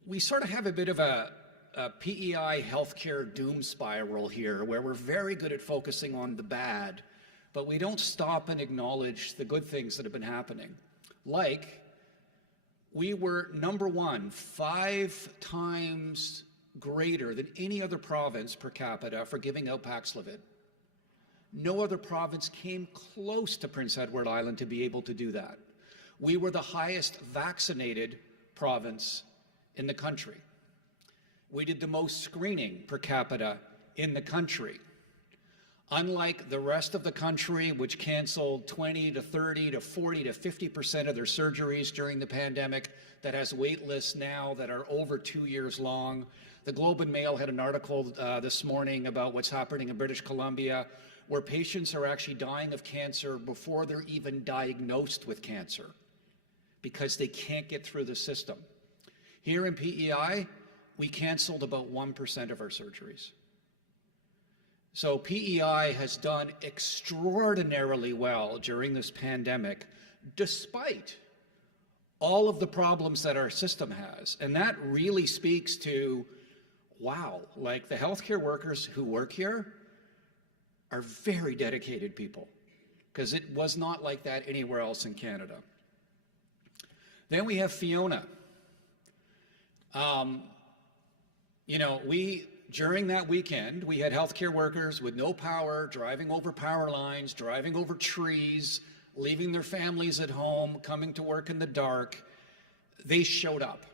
We sort of have a bit of a PEI healthcare doom spiral here, where we're very good at focusing on the bad, but we don't stop and acknowledge the good things that have been happening. Like, we were number one, 5 times greater than any other province per capita for giving out Paxlovid. No other province came close to Prince Edward Island to be able to do that. We were the highest vaccinated province in the country. We did the most screening per capita in the country. Unlike the rest of the country, which canceled 20 to 30 to 40 to 50% of their surgeries during the pandemic, that has wait lists now that are over 2 years long. The Globe and Mail had an article this morning about what's happening in British Columbia, where patients are actually dying of cancer before they're even diagnosed with cancer because they can't get through the system. Here in PEI, we canceled about 1% of our surgeries. So PEI has done extraordinarily well during this pandemic, despite all of the problems that our system has. And that really speaks to, wow, like the healthcare workers who work here are very dedicated people, because it was not like that anywhere else in Canada. Then we have Fiona. During that weekend, we had healthcare workers with no power, driving over power lines, driving over trees, leaving their families at home, coming to work in the dark. They showed up.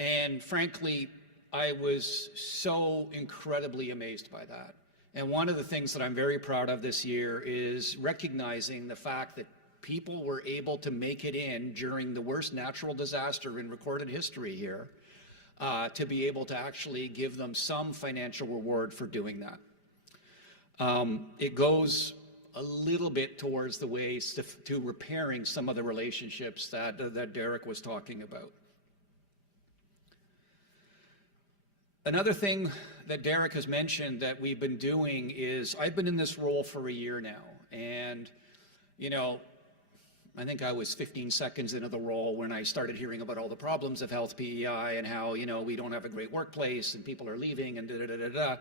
And frankly, I was so incredibly amazed by that. And one of the things that I'm very proud of this year is recognizing the fact that people were able to make it in during the worst natural disaster in recorded history here, to be able to actually give them some financial reward for doing that. It goes a little bit towards the ways to repairing some of the relationships that Derek was talking about. Another thing that Derek has mentioned that we've been doing is, I've been in this role for a year now, and I think I was 15 seconds into the role when I started hearing about all the problems of Health PEI and how, we don't have a great workplace and people are leaving and da-da-da-da-da.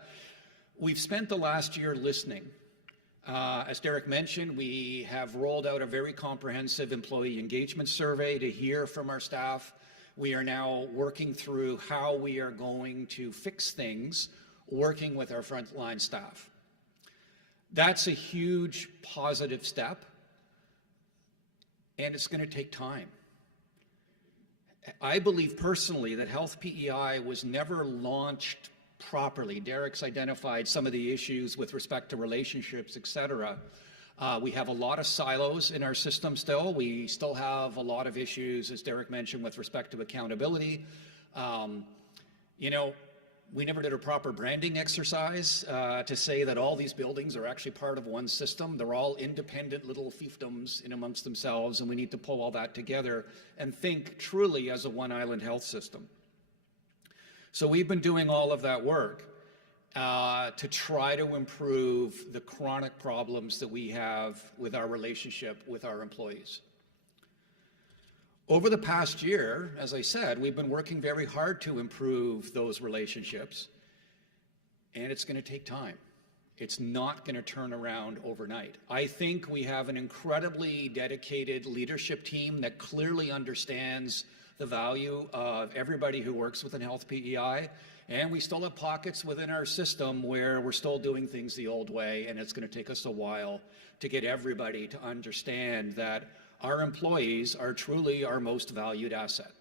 We've spent the last year listening. As Derek mentioned, we have rolled out a very comprehensive employee engagement survey to hear from our staff. We are now working through how we are going to fix things, working with our frontline staff. That's a huge positive step. and it's going to take time. I believe personally that Health PEI was never launched properly. Derek's identified some of the issues with respect to relationships, et cetera. We have a lot of silos in our system still. We still have a lot of issues, as Derek mentioned, with respect to accountability. You know, we never did a proper branding exercise to say that all these buildings are actually part of one system. They're all independent little fiefdoms in amongst themselves, and we need to pull all that together and think truly as a one island health system. So we've been doing all of that work to try to improve the chronic problems that we have with our relationship with our employees. Over the past year, as I said, we've been working very hard to improve those relationships, and it's going to take time. It's not going to turn around overnight. I think we have an incredibly dedicated leadership team that clearly understands the value of everybody who works within Health PEI, and we still have pockets within our system where we're still doing things the old way, and it's going to take us a while to get everybody to understand that our employees are truly our most valued asset.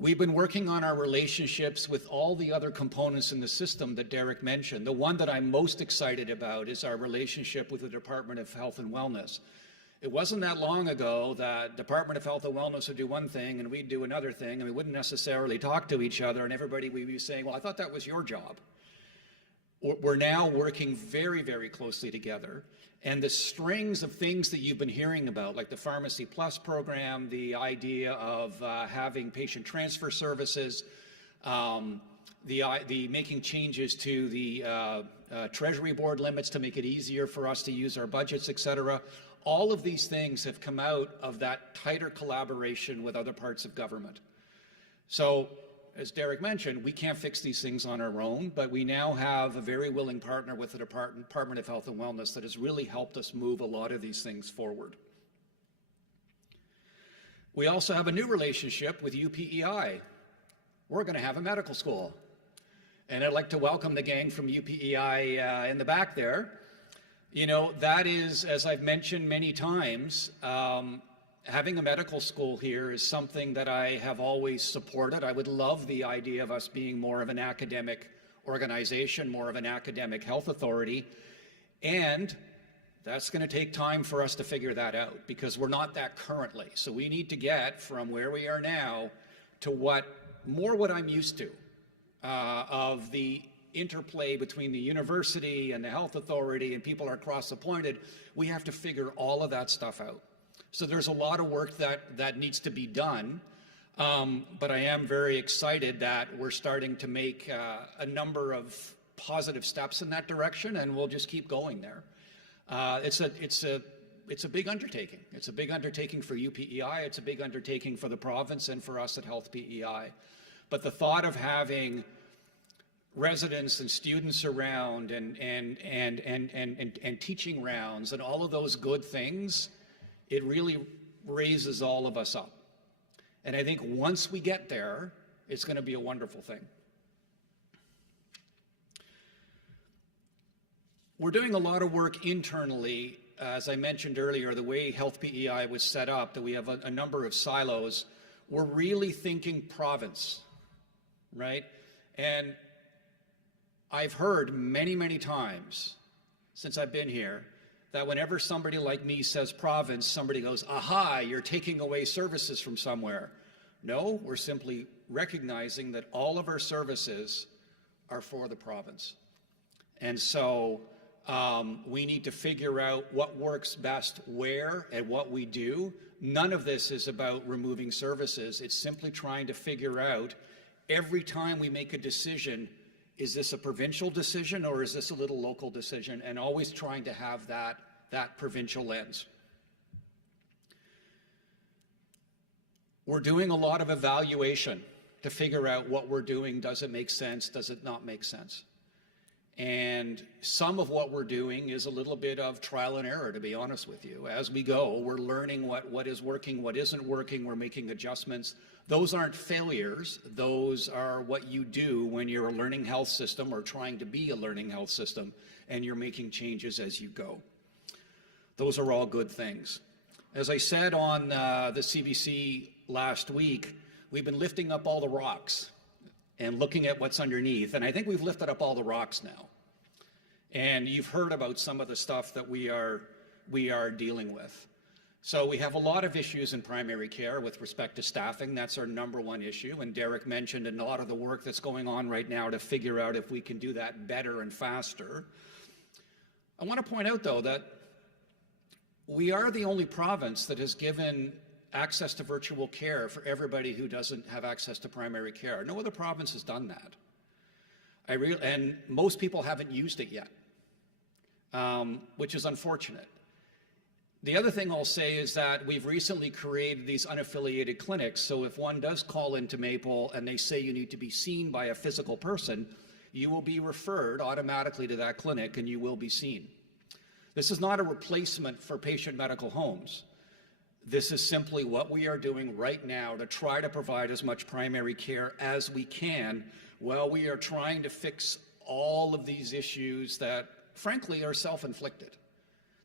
We've been working on our relationships with all the other components in the system that Derek mentioned. The one that I'm most excited about is our relationship with the Department of Health and Wellness. It wasn't that long ago that Department of Health and Wellness would do one thing and we'd do another thing, and we wouldn't necessarily talk to each other, and everybody would be saying, well, I thought that was your job. We're now working very, very closely together. And the strings of things that you've been hearing about, like the Pharmacy Plus program, the idea of having patient transfer services, the making changes to the Treasury Board limits to make it easier for us to use our budgets, et cetera, all of these things have come out of that tighter collaboration with other parts of government. So, as Derek mentioned, we can't fix these things on our own, but we now have a very willing partner with the Department of Health and Wellness that has really helped us move a lot of these things forward. We also have a new relationship with UPEI. We're going to have a medical school. And I'd like to welcome the gang from UPEI in the back there. You know, that is, as I've mentioned many times, having a medical school here is something that I have always supported. I would love the idea of us being more of an academic organization, more of an academic health authority, and that's going to take time for us to figure that out because we're not that currently. So we need to get from where we are now to what I'm used to of the interplay between the university and the health authority, and people are cross-appointed. We have to figure all of that stuff out. So there's a lot of work that needs to be done, but I am very excited that we're starting to make a number of positive steps in that direction, and we'll just keep going there. It's a big undertaking. It's a big undertaking for UPEI. It's a big undertaking for the province and for us at Health PEI. But the thought of having residents and students around and teaching rounds and all of those good things, it really raises all of us up. And I think once we get there, it's going to be a wonderful thing. We're doing a lot of work internally. As I mentioned earlier, the way Health PEI was set up, that we have a number of silos, we're really thinking province, right? And I've heard many, many times since I've been here that whenever somebody like me says province, somebody goes, aha, you're taking away services from somewhere. No, we're simply recognizing that all of our services are for the province. And so we need to figure out what works best where and what we do. None of this is about removing services. It's simply trying to figure out every time we make a decision, is this a provincial decision or is this a little local decision? And always trying to have that provincial lens. We're doing a lot of evaluation to figure out what we're doing. Does it make sense? Does it not make sense? And some of what we're doing is a little bit of trial and error, to be honest with you. As we go, we're learning what is working, what isn't working. We're making adjustments. Those aren't failures. Those are what you do when you're a learning health system or trying to be a learning health system, and you're making changes as you go. Those are all good things. As I said on the CBC last week, we've been lifting up all the rocks and looking at what's underneath, and I think we've lifted up all the rocks now. And you've heard about some of the stuff that we are dealing with. So we have a lot of issues in primary care with respect to staffing. That's our number one issue. And Derek mentioned a lot of the work that's going on right now to figure out if we can do that better and faster. I want to point out, though, that we are the only province that has given access to virtual care for everybody who doesn't have access to primary care. No other province has done that. And most people haven't used it yet, which is unfortunate. The other thing I'll say is that we've recently created these unaffiliated clinics, so if one does call into Maple and they say you need to be seen by a physical person, you will be referred automatically to that clinic and you will be seen. This is not a replacement for patient medical homes. This is simply what we are doing right now to try to provide as much primary care as we can while we are trying to fix all of these issues that, frankly, are self-inflicted.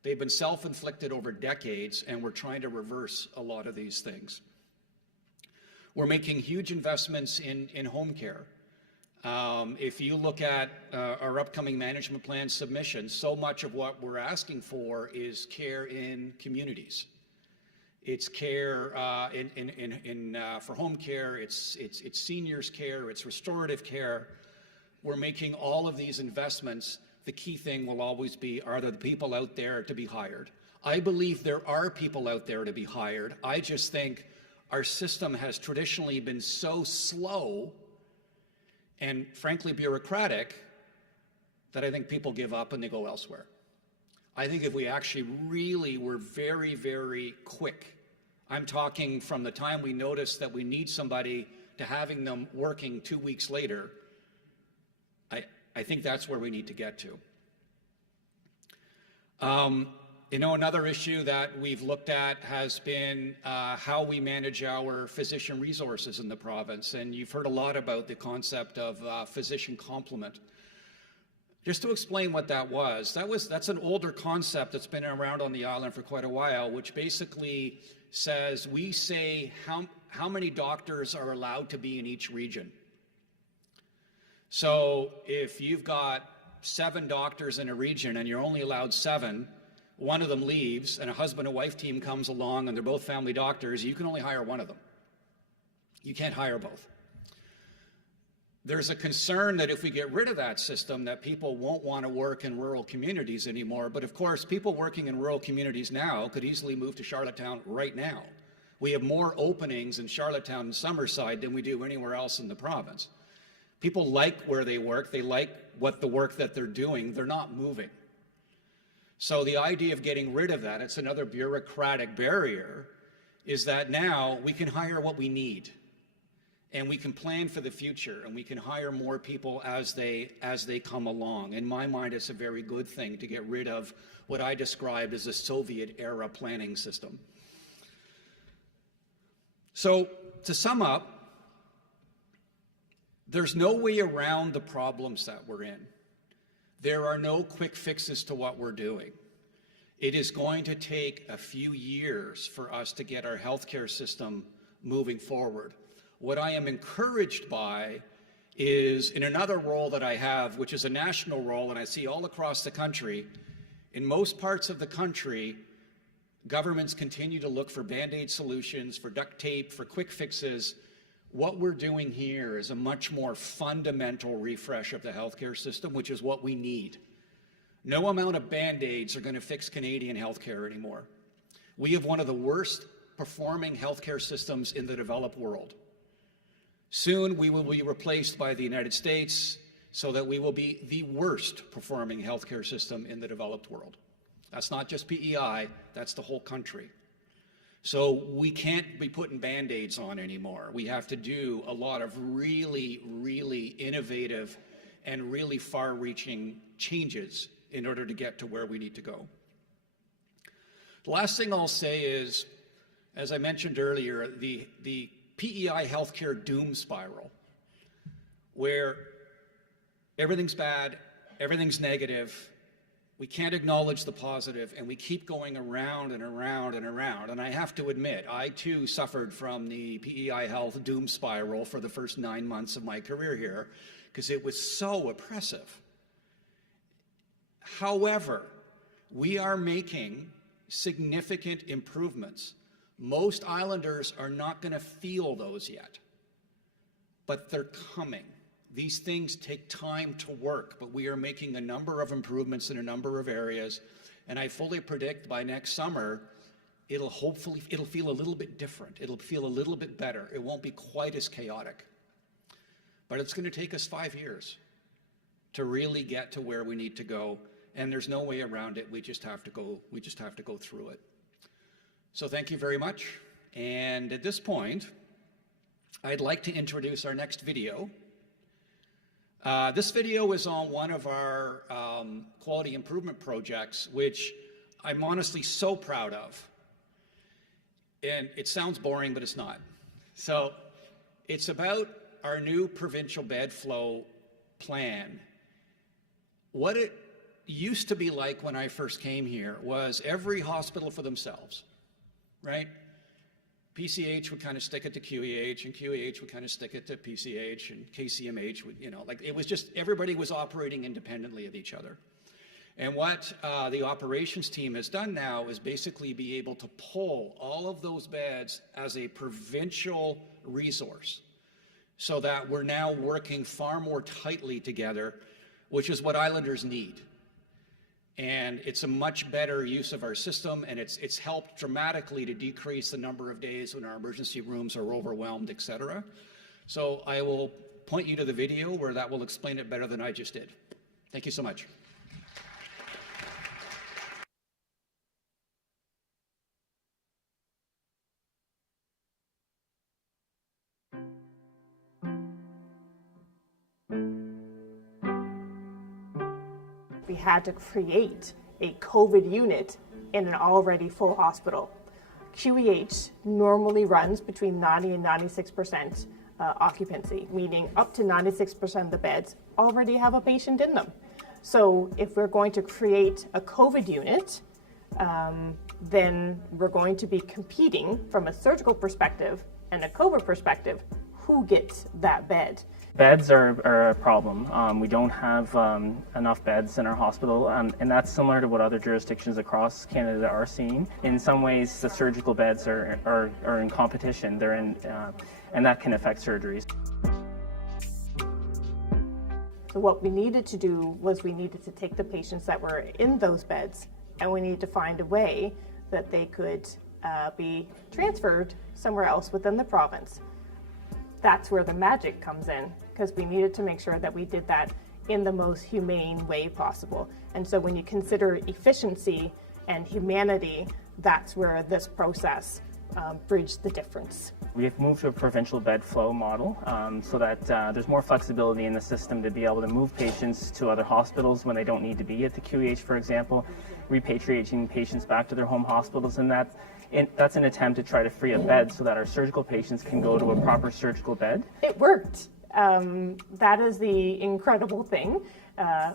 They've been self-inflicted over decades, and we're trying to reverse a lot of these things. We're making huge investments in home care. If you look at our upcoming management plan submission, so much of what we're asking for is care in communities. It's care for home care, it's seniors care, it's restorative care. We're making all of these investments. The key thing will always be, are there the people out there to be hired? I believe there are people out there to be hired. I just think our system has traditionally been so slow and frankly bureaucratic that I think people give up and they go elsewhere. I think if we actually really were very, very quick, I'm talking from the time we notice that we need somebody to having them working 2 weeks later, I think that's where we need to get to. Another issue that we've looked at has been how we manage our physician resources in the province. And you've heard a lot about the concept of physician complement. Just to explain what that's an older concept that's been around on the island for quite a while, which basically says we say how many doctors are allowed to be in each region. So if you've got 7 doctors in a region and you're only allowed 7, one of them leaves and a husband and wife team comes along and they're both family doctors, you can only hire one of them. You can't hire both. There's a concern that if we get rid of that system, that people won't want to work in rural communities anymore. But of course, people working in rural communities now could easily move to Charlottetown right now. We have more openings in Charlottetown and Summerside than we do anywhere else in the province. People like where they work. They like the work that they're doing. They're not moving. So the idea of getting rid of that, it's another bureaucratic barrier, is that now we can hire what we need. And we can plan for the future, and we can hire more people as they come along. In my mind, it's a very good thing to get rid of what I described as a Soviet-era planning system. So to sum up, there's no way around the problems that we're in. There are no quick fixes to what we're doing. It is going to take a few years for us to get our healthcare system moving forward. What I am encouraged by is in another role that I have, which is a national role, and I see all across the country, in most parts of the country, governments continue to look for Band-Aid solutions, for duct tape, for quick fixes. What we're doing here is a much more fundamental refresh of the healthcare system, which is what we need. No amount of Band-Aids are going to fix Canadian healthcare anymore. We have one of the worst performing healthcare systems in the developed world. Soon we will be replaced by the United States so that we will be the worst performing healthcare system in the developed world. That's not just PEI, that's the whole country. So we can't be putting Band-Aids on anymore. We have to do a lot of really, really innovative and really far-reaching changes in order to get to where we need to go. The last thing I'll say is, as I mentioned earlier, the PEI healthcare doom spiral, where everything's bad, everything's negative, We can't acknowledge the positive, and we keep going around and around and around. And I have to admit, I too suffered from the PEI health doom spiral for the first 9 months of my career here, because it was so oppressive. However, we are making significant improvements. Most islanders are not going to feel those yet, but they're coming. These things take time to work, but we are making a number of improvements in a number of areas, and I fully predict by next summer, it'll feel a little bit different. It'll feel a little bit better. It won't be quite as chaotic. But it's going to take us 5 years to really get to where we need to go, and there's no way around it. We just have to go through it. So thank you very much. And at this point, I'd like to introduce our next video. This video is on one of our quality improvement projects, which I'm honestly so proud of. And it sounds boring, but it's not. So it's about our new provincial bed flow plan. What it used to be like when I first came here was every hospital for themselves, right? PCH would kind of stick it to QEH, and QEH would kind of stick it to PCH, and KCMH would, like it was just, everybody was operating independently of each other. And what the operations team has done now is basically be able to pull all of those beds as a provincial resource, so that we're now working far more tightly together, which is what islanders need. And it's a much better use of our system, and it's helped dramatically to decrease the number of days when our emergency rooms are overwhelmed, et cetera. So I will point you to the video where that will explain it better than I just did. Thank you so much. We had to create a COVID unit in an already full hospital. QEH normally runs between 90 and 96% occupancy, meaning up to 96% of the beds already have a patient in them. So if we're going to create a COVID unit, then we're going to be competing from a surgical perspective and a COVID perspective, who gets that bed. Beds are a problem. We don't have enough beds in our hospital, and that's similar to what other jurisdictions across Canada are seeing. In some ways, the surgical beds are in competition. They're in, and that can affect surgeries. So what we needed to do was we needed to take the patients that were in those beds, and we needed to find a way that they could be transferred somewhere else within the province. That's where the magic comes in, because we needed to make sure that we did that in the most humane way possible. And so when you consider efficiency and humanity, that's where this process bridged the difference. We've moved to a provincial bed flow model so that there's more flexibility in the system to be able to move patients to other hospitals when they don't need to be at the QEH, for example, repatriating patients back to their home hospitals, and that's an attempt to try to free up beds so that our surgical patients can go to a proper surgical bed. It worked. That is the incredible thing.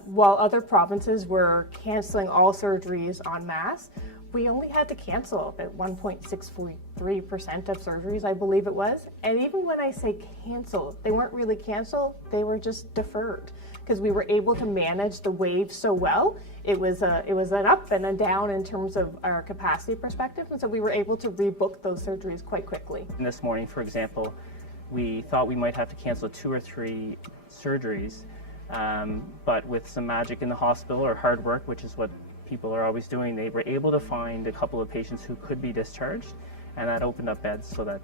While other provinces were canceling all surgeries en masse, we only had to cancel about 1.643% of surgeries, I believe it was. And even when I say cancel, they weren't really canceled, they were just deferred, because we were able to manage the wave so well. It was an up and a down in terms of our capacity perspective, and so we were able to rebook those surgeries quite quickly. And this morning, for example, we thought we might have to cancel 2 or 3 surgeries, but with some magic in the hospital or hard work, which is what people are always doing, they were able to find a couple of patients who could be discharged, and that opened up beds so that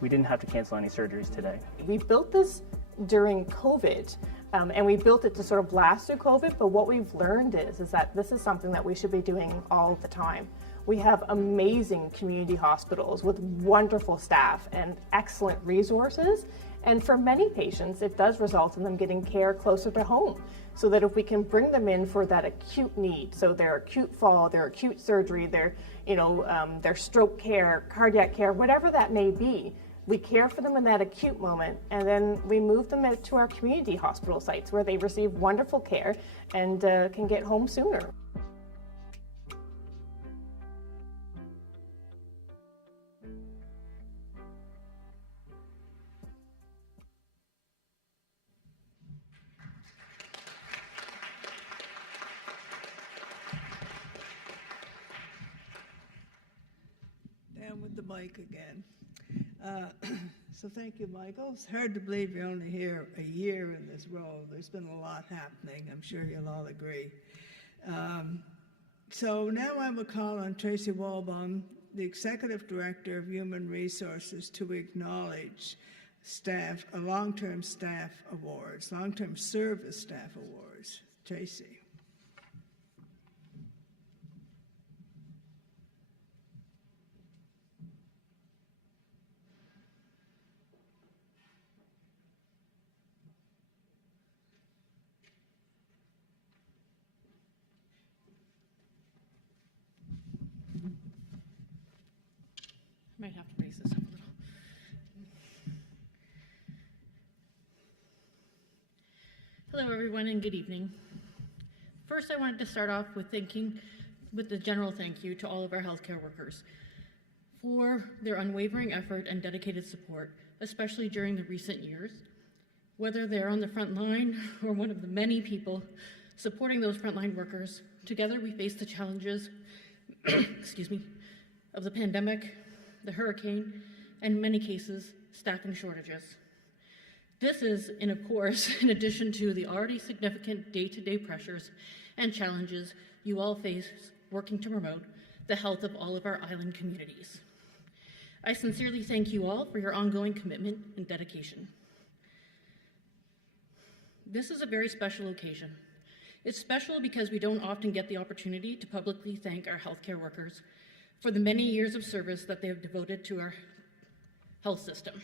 we didn't have to cancel any surgeries today. We built this during COVID, and we built it to sort of last through COVID, but what we've learned is that this is something that we should be doing all the time. We have amazing community hospitals with wonderful staff and excellent resources, and for many patients, it does result in them getting care closer to home, so that if we can bring them in for that acute need, so their acute fall, their acute surgery, their stroke care, cardiac care, whatever that may be, we care for them in that acute moment, and then we move them to our community hospital sites where they receive wonderful care and can get home sooner. the mic again. So thank you, Michael. It's hard to believe you're only here a year in this role. There's been a lot happening. I'm sure you'll all agree. So now I will call on Tracy Walbaum, the Executive Director of Human Resources, to acknowledge staff, long-term staff awards, long-term service staff awards. Tracy. Might have to raise this up a little. Hello, everyone, and good evening. First, I wanted to start off with the general thank you to all of our healthcare workers for their unwavering effort and dedicated support, especially during the recent years. Whether they're on the front line or one of the many people supporting those frontline workers, together we face the challenges excuse me, of the pandemic, the hurricane, and in many cases, staffing shortages. This is, and of course, in addition to the already significant day-to-day pressures and challenges you all face working to promote the health of all of our island communities. I sincerely thank you all for your ongoing commitment and dedication. This is a very special occasion. It's special because we don't often get the opportunity to publicly thank our healthcare workers for the many years of service that they have devoted to our health system.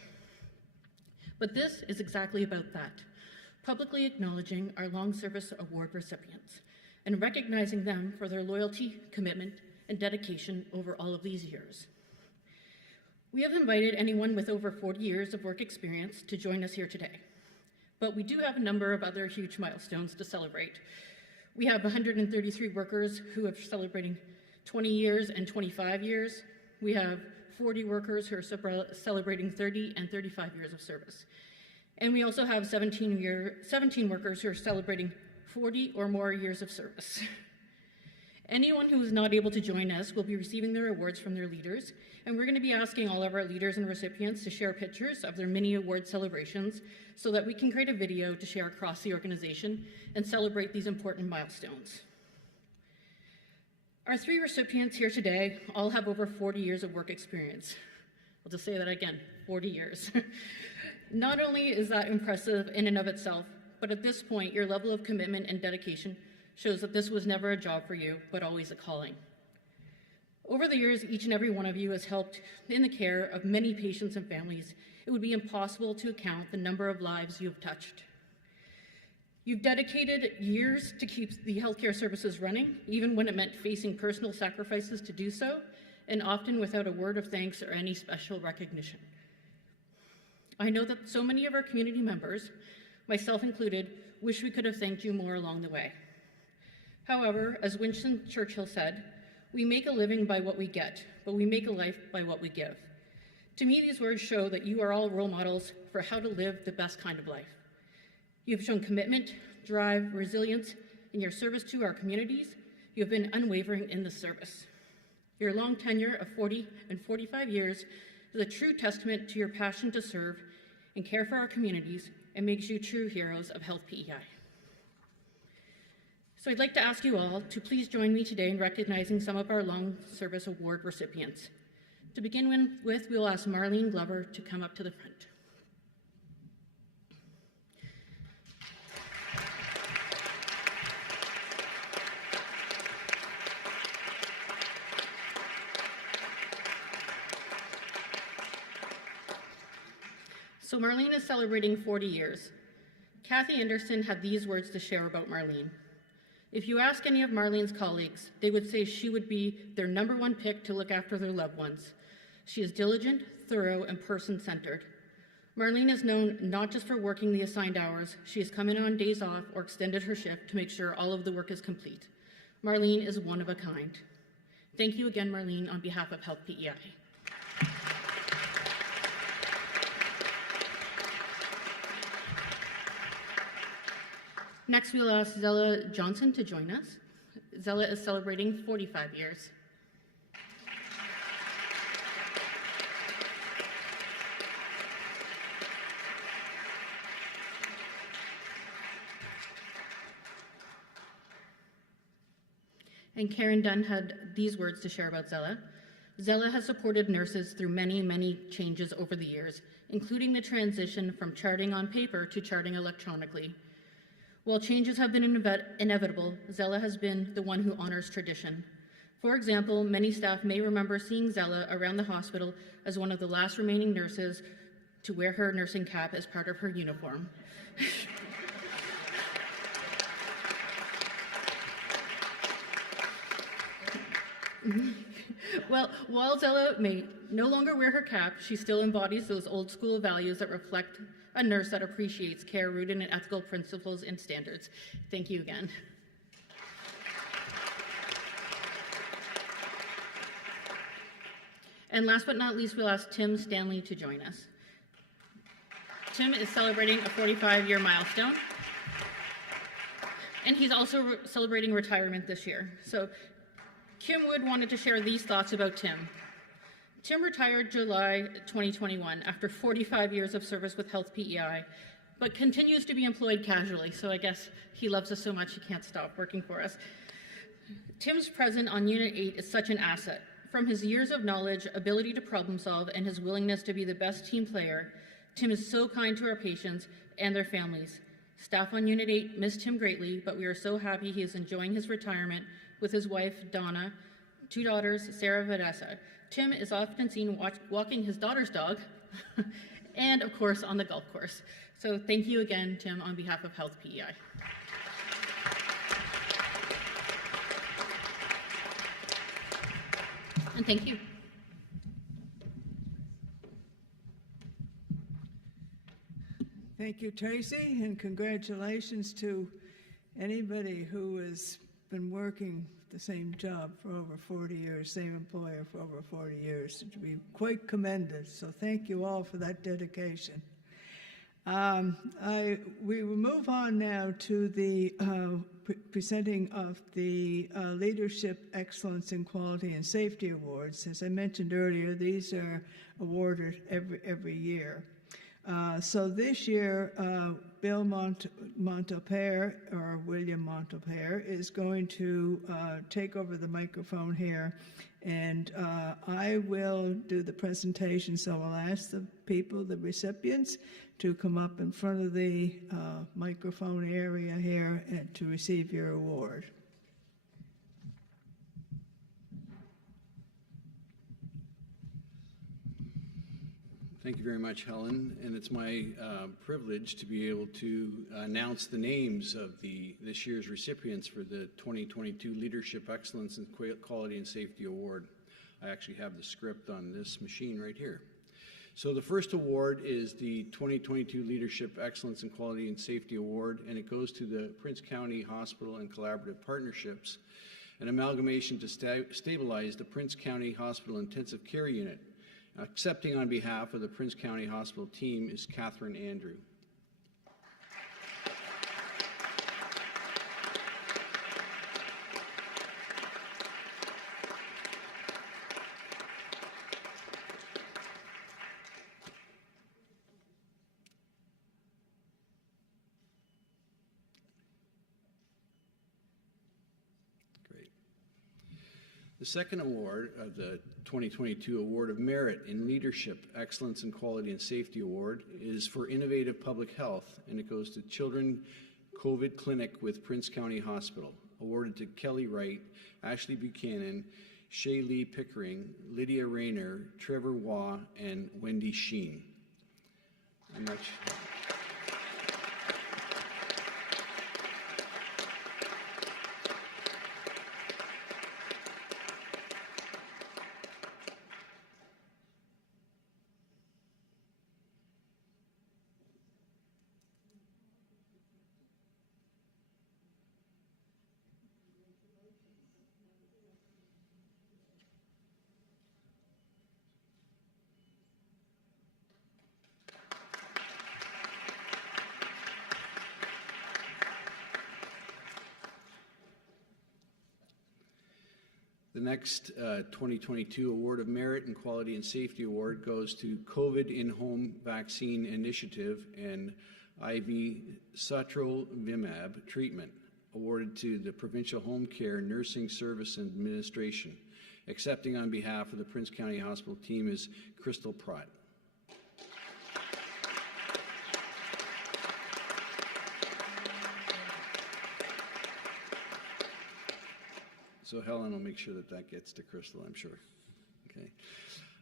But this is exactly about that, publicly acknowledging our long service award recipients and recognizing them for their loyalty, commitment, and dedication over all of these years. We have invited anyone with over 40 years of work experience to join us here today, but we do have a number of other huge milestones to celebrate. We have 133 workers who are celebrating 20 years and 25 years. We have 40 workers who are celebrating 30 and 35 years of service. And we also have 17 workers who are celebrating 40 or more years of service. Anyone who is not able to join us will be receiving their awards from their leaders, and we're going to be asking all of our leaders and recipients to share pictures of their mini award celebrations so that we can create a video to share across the organization and celebrate these important milestones. Our three recipients here today all have over 40 years of work experience. I'll just say that again, 40 years. Not only is that impressive in and of itself, but at this point, your level of commitment and dedication shows that this was never a job for you, but always a calling. Over the years, each and every one of you has helped in the care of many patients and families. It would be impossible to count the number of lives you have touched. You've dedicated years to keep the healthcare services running, even when it meant facing personal sacrifices to do so, and often without a word of thanks or any special recognition. I know that so many of our community members, myself included, wish we could have thanked you more along the way. However, as Winston Churchill said, we make a living by what we get, but we make a life by what we give. To me, these words show that you are all role models for how to live the best kind of life. You have shown commitment, drive, resilience in your service to our communities. You have been unwavering in the service. Your long tenure of 40 and 45 years is a true testament to your passion to serve and care for our communities and makes you true heroes of Health PEI. So I'd like to ask you all to please join me today in recognizing some of our long service award recipients. To begin with, we'll ask Marlene Glover to come up to the front. So Marlene is celebrating 40 years. Kathy Anderson had these words to share about Marlene. If you ask any of Marlene's colleagues, they would say she would be their #1 pick to look after their loved ones. She is diligent, thorough, and person-centered. Marlene is known not just for working the assigned hours, she has come in on days off or extended her shift to make sure all of the work is complete. Marlene is one of a kind. Thank you again, Marlene, on behalf of Health PEI. Next, we'll ask Zella Johnson to join us. Zella is celebrating 45 years. And Karen Dunn had these words to share about Zella. Zella has supported nurses through many, many changes over the years, including the transition from charting on paper to charting electronically. While changes have been inevitable, Zella has been the one who honors tradition. For example, many staff may remember seeing Zella around the hospital as one of the last remaining nurses to wear her nursing cap as part of her uniform. Well, while Zella may no longer wear her cap, she still embodies those old school values that reflect a nurse that appreciates care rooted in ethical principles and standards. Thank you again. And last but not least, we'll ask Tim Stanley to join us. Tim is celebrating a 45-year milestone, and he's also celebrating retirement this year. So Kim Wood wanted to share these thoughts about Tim. Tim retired July 2021 after 45 years of service with Health PEI, but continues to be employed casually, so I guess he loves us so much he can't stop working for us. Tim's presence on Unit 8 is such an asset. From his years of knowledge, ability to problem solve, and his willingness to be the best team player, Tim is so kind to our patients and their families. Staff on Unit 8 missed him greatly, but we are so happy he is enjoying his retirement with his wife, Donna, 2 daughters, Sarah and Vanessa. Tim is often seen walking his daughter's dog, and of course on the golf course. So thank you again, Tim, on behalf of Health PEI. And thank you. Thank you, Tracy, and congratulations to anybody who has been working the same job for over 40 years, same employer for over 40 years. It would be quite commended, so thank you all for that dedication. We will move on now to the presenting of the Leadership Excellence in Quality and Safety Awards. As I mentioned earlier, these are awarded every year. So this year, Bill Montopere, or William Montopere, is going to take over the microphone here, and I will do the presentation. So I'll ask the people, the recipients, to come up in front of the microphone area here and to receive your award. Thank you very much, Helen, and it's my privilege to be able to announce the names of this year's recipients for the 2022 Leadership Excellence in Quality and Safety Award. I actually have the script on this machine right here. So the first award is the 2022 Leadership Excellence in Quality and Safety Award, and it goes to the Prince County Hospital and Collaborative Partnerships, an amalgamation to stabilize the Prince County Hospital Intensive Care Unit. Accepting on behalf of the Prince County Hospital team is Catherine Andrew. The second award of the 2022 Award of Merit in Leadership, Excellence in Quality and Safety Award is for Innovative Public Health, and it goes to Children COVID Clinic with Prince County Hospital, awarded to Kelly Wright, Ashley Buchanan, Shay Lee Pickering, Lydia Rayner, Trevor Waugh, and Wendy Sheen. The next 2022 Award of Merit in Quality and Safety Award goes to COVID in-Home Vaccine Initiative and IV Sotrovimab treatment, awarded to the Provincial Home Care Nursing Service Administration. Accepting on behalf of the Prince County Hospital team is Crystal Pratt. So Helen will make sure that that gets to Crystal, I'm sure. Okay.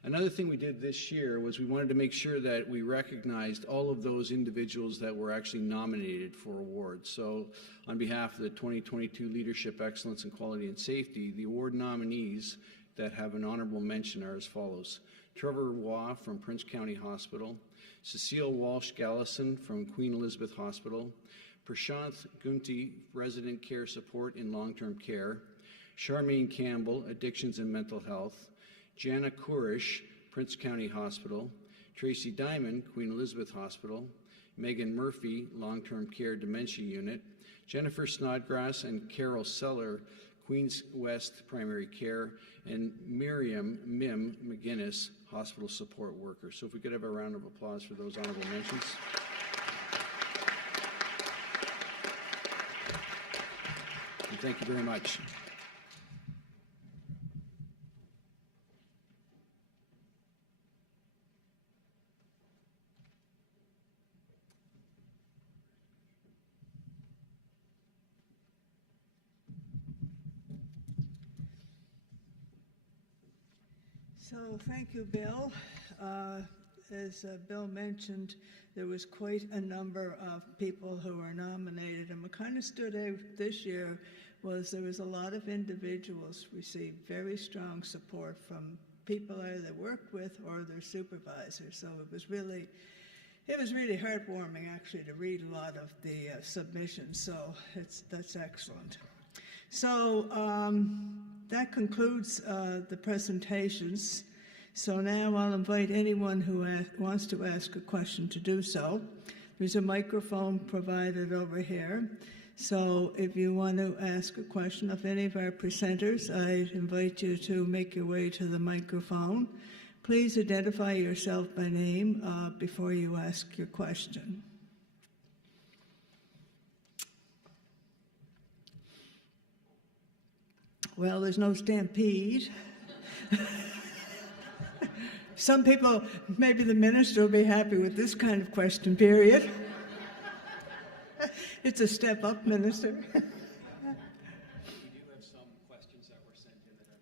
Another thing we did this year was we wanted to make sure that we recognized all of those individuals that were actually nominated for awards. So on behalf of the 2022 Leadership Excellence in Quality and Safety, the award nominees that have an honorable mention are as follows. Trevor Waugh from Prince County Hospital, Cecile Walsh-Gallison from Queen Elizabeth Hospital, Prashanth Gunti, Resident Care Support in Long-Term Care, Charmaine Campbell, Addictions and Mental Health, Jana Kurish, Prince County Hospital, Tracy Diamond, Queen Elizabeth Hospital, Megan Murphy, Long-Term Care Dementia Unit, Jennifer Snodgrass and Carol Seller, Queens West Primary Care, and Miriam Mim McGinnis, Hospital Support Worker. So if we could have a round of applause for those honorable mentions. And thank you very much. So thank you, Bill. As Bill mentioned, there was quite a number of people who were nominated, and what kind of stood out this year was there was a lot of individuals received very strong support from people either they worked with or their supervisors. So it was really heartwarming actually to read a lot of the submissions. So that's excellent. So that concludes the presentations. So now I'll invite anyone who wants to ask a question to do so. There's a microphone provided over here. So if you want to ask a question of any of our presenters, I invite you to make your way to the microphone. Please identify yourself by name before you ask your question. Well, there's no stampede. Some people, maybe the minister will be happy with this kind of question period. It's a step up, minister. We do have some questions that were sent in that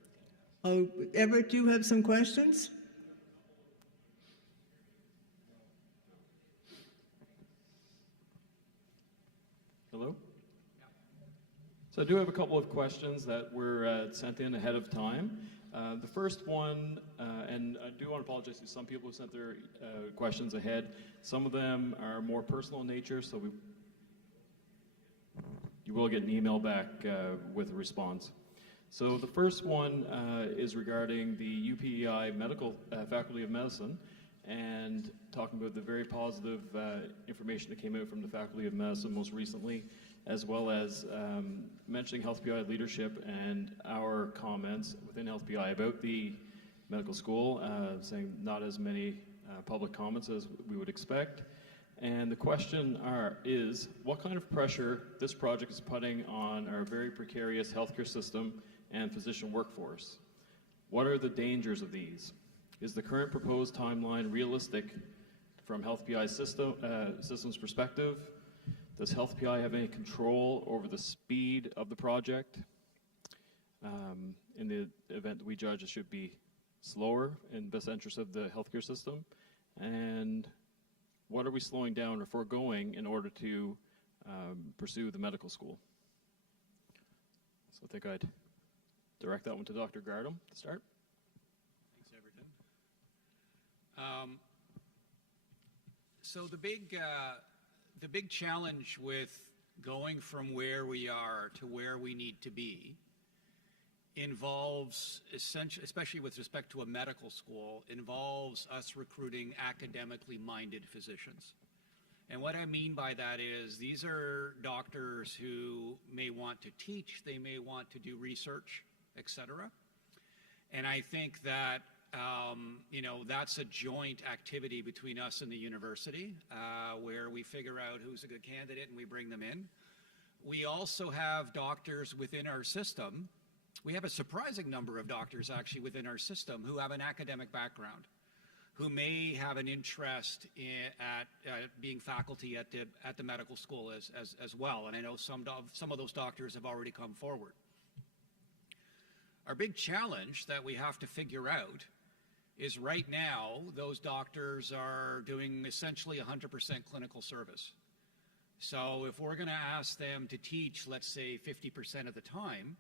Everett can ask. Oh, Everett, do you have some questions? Hello? So I do have a couple of questions that were sent in ahead of time. The first one, and I do want to apologize to some people who sent their questions ahead. Some of them are more personal in nature, so you will get an email back with a response. So the first one is regarding the UPEI Medical Faculty of Medicine, and talking about the very positive information that came out from the Faculty of Medicine most recently, as well as mentioning Health PEI leadership and our comments within Health PEI about the medical school, saying not as many public comments as we would expect. And the question is, what kind of pressure this project is putting on our very precarious healthcare system and physician workforce? What are the dangers of these? Is the current proposed timeline realistic from Health PEI system's perspective? Does Health PEI have any control over the speed of the project? In the event that we judge it should be slower in the best interest of the healthcare system? And what are we slowing down or foregoing in order to pursue the medical school? So I think I'd direct that one to Dr. Gardam to start. Thanks, Everton. So the big challenge with going from where we are to where we need to be involves, especially with respect to a medical school, involves us recruiting academically minded physicians. And what I mean by that is these are doctors who may want to teach, they may want to do research, etc. And I think that that's a joint activity between us and the university, where we figure out who's a good candidate and we bring them in. We also have doctors within our system. We have a surprising number of doctors actually within our system who have an academic background, who may have an interest at being faculty at the medical school as well. And I know some of those doctors have already come forward. Our big challenge that we have to figure out is right now those doctors are doing essentially 100% clinical service. So if we're going to ask them to teach, let's say 50% of the time,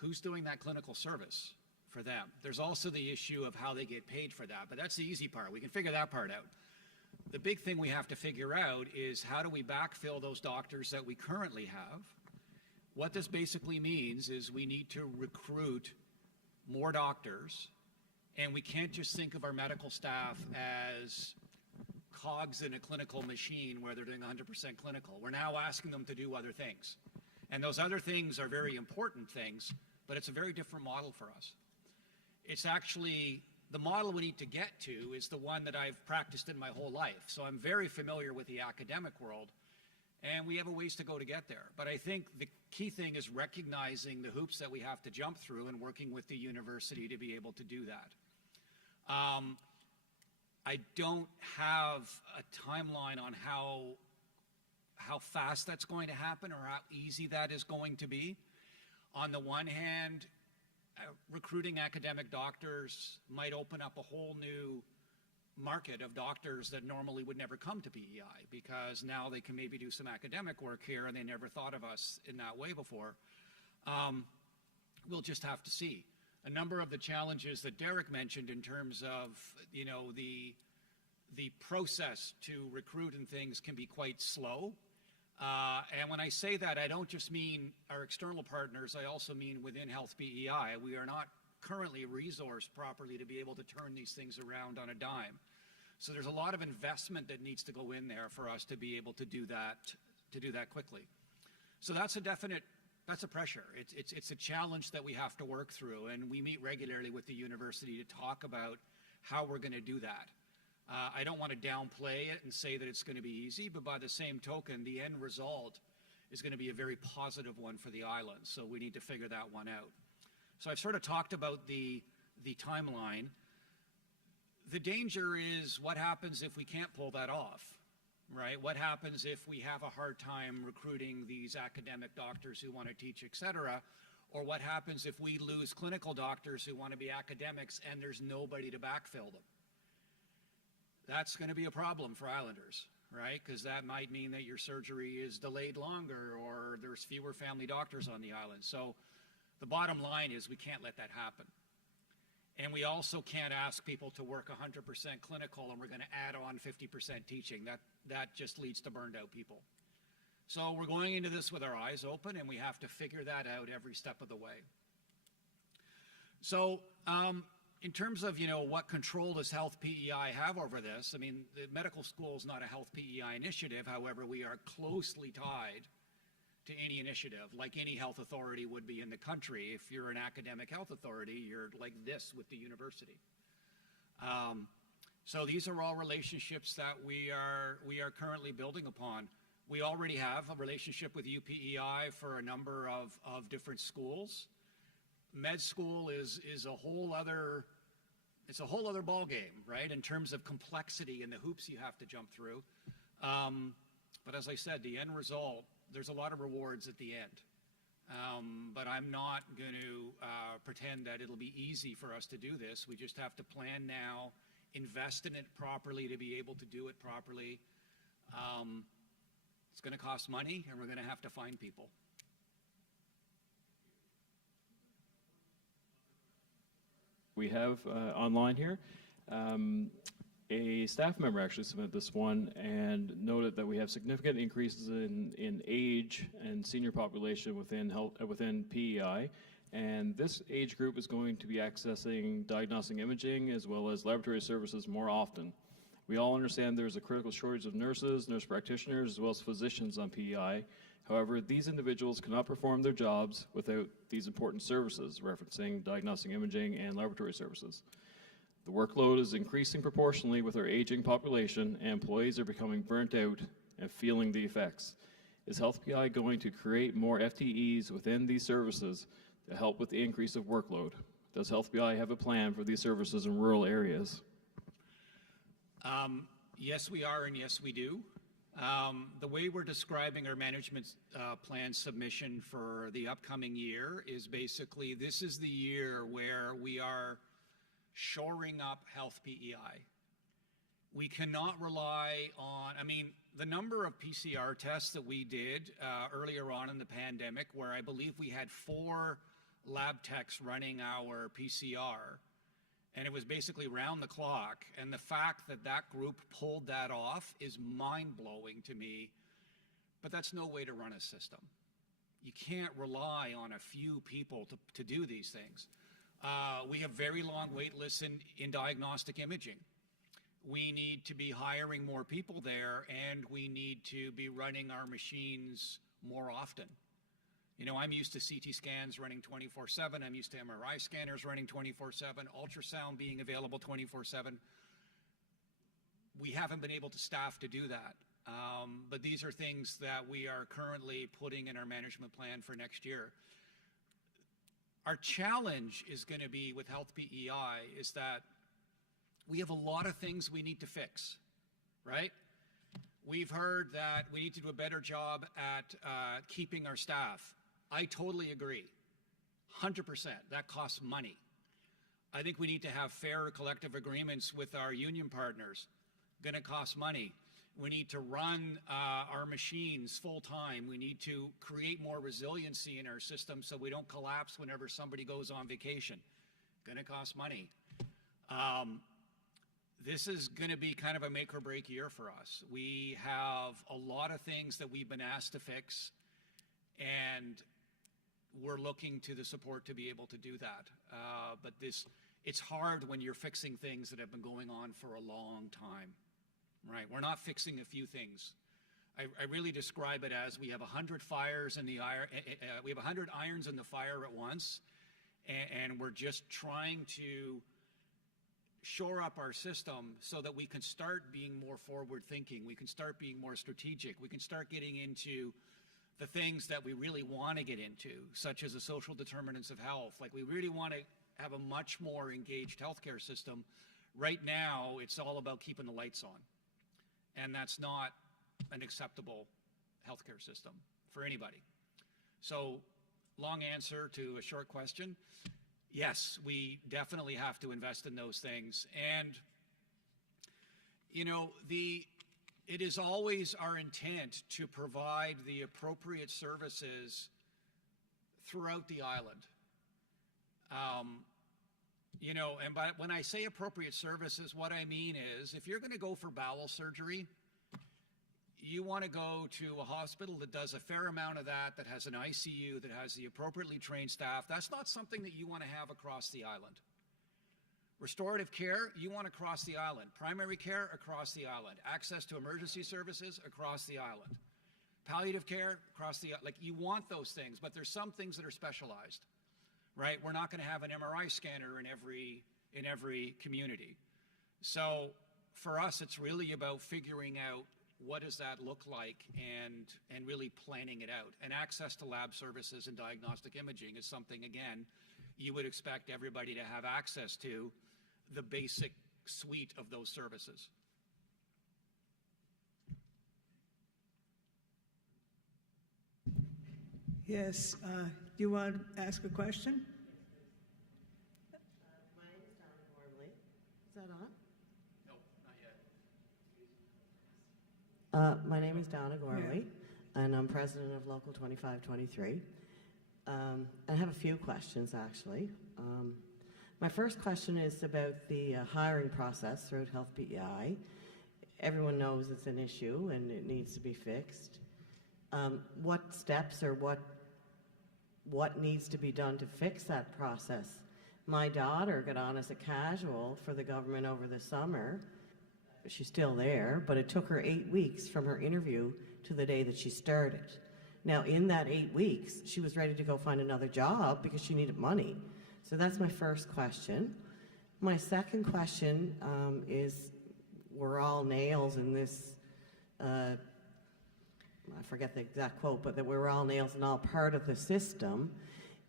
who's doing that clinical service for them? There's also the issue of how they get paid for that, but that's the easy part. We can figure that part out. The big thing we have to figure out is how do we backfill those doctors that we currently have? What this basically means is we need to recruit more doctors, and we can't just think of our medical staff as cogs in a clinical machine where they're doing 100% clinical. We're now asking them to do other things. And those other things are very important things, but it's a very different model for us. It's actually, the model we need to get to is the one that I've practiced in my whole life. So I'm very familiar with the academic world, and we have a ways to go to get there. But I think the key thing is recognizing the hoops that we have to jump through and working with the university to be able to do that. I don't have a timeline on how fast that's going to happen or how easy that is going to be. On the one hand, recruiting academic doctors might open up a whole new market of doctors that normally would never come to PEI, because now they can maybe do some academic work here and they never thought of us in that way before. We'll just have to see. A number of the challenges that Derek mentioned in terms of, you know, the process to recruit and things can be quite slow. And when I say that, I don't just mean our external partners, I also mean within Health PEI. We are not currently resourced properly to be able to turn these things around on a dime. So there's a lot of investment that needs to go in there for us to be able to do that quickly. So that's a definite, that's a pressure. It's a challenge that we have to work through, and we meet regularly with the university to talk about how we're going to do that. I don't want to downplay it and say that it's going to be easy, but by the same token, the end result is going to be a very positive one for the island. So we need to figure that one out. So I've sort of talked about the timeline. The danger is what happens if we can't pull that off, right? What happens if we have a hard time recruiting these academic doctors who want to teach, et cetera? Or what happens if we lose clinical doctors who want to be academics and there's nobody to backfill them? That's going to be a problem for Islanders, right? Because that might mean that your surgery is delayed longer or there's fewer family doctors on the island. So the bottom line is we can't let that happen. And we also can't ask people to work 100% clinical and we're going to add on 50% teaching. That just leads to burned out people. So we're going into this with our eyes open, and we have to figure that out every step of the way. So in terms of, you know, what control does Health PEI have over this? I mean, the medical school is not a Health PEI initiative. However, we are closely tied to any initiative, like any health authority would be in the country. If you're an academic health authority, you're like this with the university. So these are all relationships that we are currently building upon. We already have a relationship with UPEI for a number of different schools. Med school is a whole other, it's a whole other ballgame, right, in terms of complexity and the hoops you have to jump through. But as I said, the end result, there's a lot of rewards at the end. But I'm not going to pretend that it'll be easy for us to do this. We just have to plan now, invest in it properly to be able to do it properly. It's going to cost money, and we're going to have to find people. We have online here. A staff member actually submitted this one and noted that we have significant increases in age and senior population within PEI, and this age group is going to be accessing diagnostic imaging as well as laboratory services more often. We all understand there's a critical shortage of nurses, nurse practitioners, as well as physicians on PEI. However, these individuals cannot perform their jobs without these important services, referencing diagnostic imaging and laboratory services. The workload is increasing proportionally with our aging population, and employees are becoming burnt out and feeling the effects. Is Health PEI going to create more FTEs within these services to help with the increase of workload? Does Health PEI have a plan for these services in rural areas? Yes, we are, and yes, we do. The way we're describing our management plan submission for the upcoming year is basically this is the year where we are shoring up Health PEI. We cannot rely on, I mean, the number of PCR tests that we did earlier on in the pandemic, where I believe we had 4 lab techs running our PCR, and it was basically round the clock. And the fact that that group pulled that off is mind-blowing to me, but that's no way to run a system. You can't rely on a few people to do these things. We have very long wait lists in diagnostic imaging. We need to be hiring more people there, and we need to be running our machines more often. You know, I'm used to CT scans running 24/7. I'm used to MRI scanners running 24/7, ultrasound being available 24/7. We haven't been able to staff to do that. But these are things that we are currently putting in our management plan for next year. Our challenge is going to be with Health PEI is that we have a lot of things we need to fix, right? We've heard that we need to do a better job at keeping our staff. I totally agree, 100%. That costs money. I think we need to have fair collective agreements with our union partners. Going to cost money. We need to run our machines full time. We need to create more resiliency in our system so we don't collapse whenever somebody goes on vacation. Going to cost money. This is going to be kind of a make or break year for us. We have a lot of things that we've been asked to fix, and we're looking to the support to be able to do that. But it's hard when you're fixing things that have been going on for a long time, right? We're not fixing a few things. I really describe it as we have 100 fires in the we have 100 irons in the fire at once, and we're just trying to shore up our system so that we can start being more forward thinking. We can start being more strategic. We can start getting into the things that we really want to get into, such as the social determinants of health. Like, we really want to have a much more engaged healthcare system. Right now, it's all about keeping the lights on. And that's not an acceptable healthcare system for anybody. So, long answer to a short question. Yes, we definitely have to invest in those things. And, you know, it is always our intent to provide the appropriate services throughout the island. You know, and when I say appropriate services, what I mean is if you're going to go for bowel surgery, you want to go to a hospital that does a fair amount of that has an ICU, that has the appropriately trained staff. That's not something that you want to have across the island. Restorative care, you want across the island. Primary care, across the island. Access to emergency services, across the island. Palliative care, across the island. Like, you want those things, but there's some things that are specialized, right? We're not going to have an MRI scanner in every community. So for us, it's really about figuring out what does that look like and really planning it out. And access to lab services and diagnostic imaging is something, again, you would expect everybody to have access to the basic suite of those services. Yes, do you want to ask a question? My name is Donna Gormley. Is that on? No, not yet. My name is Donna Gormley, and I'm president of Local 2523. I have a few questions, actually. My first question is about the hiring process throughout Health PEI. Everyone knows it's an issue and it needs to be fixed. What steps or what needs to be done to fix that process? My daughter got on as a casual for the government over the summer. She's still there, but it took her 8 weeks from her interview to the day that she started. Now, in that 8 weeks, she was ready to go find another job because she needed money. So that's my first question. My second question is, we're all nails in this I forget the exact quote, but that we're all nails and all part of the system.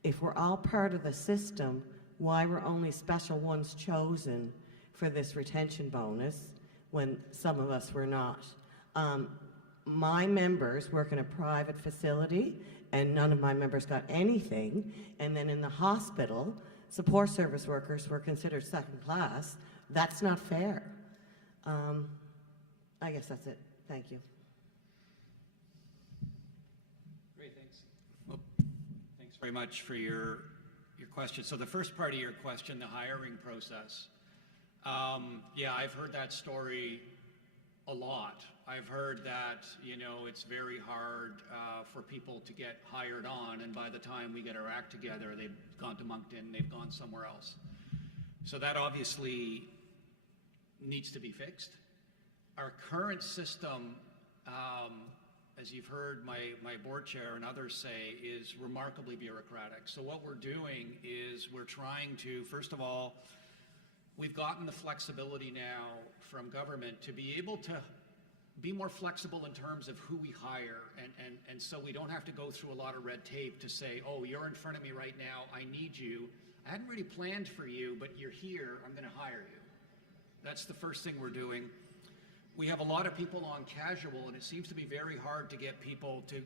If we're all part of the system, why were only special ones chosen for this retention bonus when some of us were not? My members work in a private facility, and none of my members got anything. And then in the hospital, support service workers were considered second class. That's not fair. I guess that's it. Thank you. Great, thanks. Well, thanks very much for your question. So the first part of your question, the hiring process. Yeah, I've heard that story a lot. I've heard that, you know, it's very hard for people to get hired on, and by the time we get our act together, they've gone to Moncton, they've gone somewhere else. So that obviously needs to be fixed. Our current system, as you've heard my board chair and others say, is remarkably bureaucratic. So what we're doing is we're trying to, first of all, we've gotten the flexibility now from government to be able to be more flexible in terms of who we hire, and so we don't have to go through a lot of red tape to say, oh, you're in front of me right now, I need you. I hadn't really planned for you, but you're here, I'm going to hire you. That's the first thing we're doing. We have a lot of people on casual, and it seems to be very hard to get people to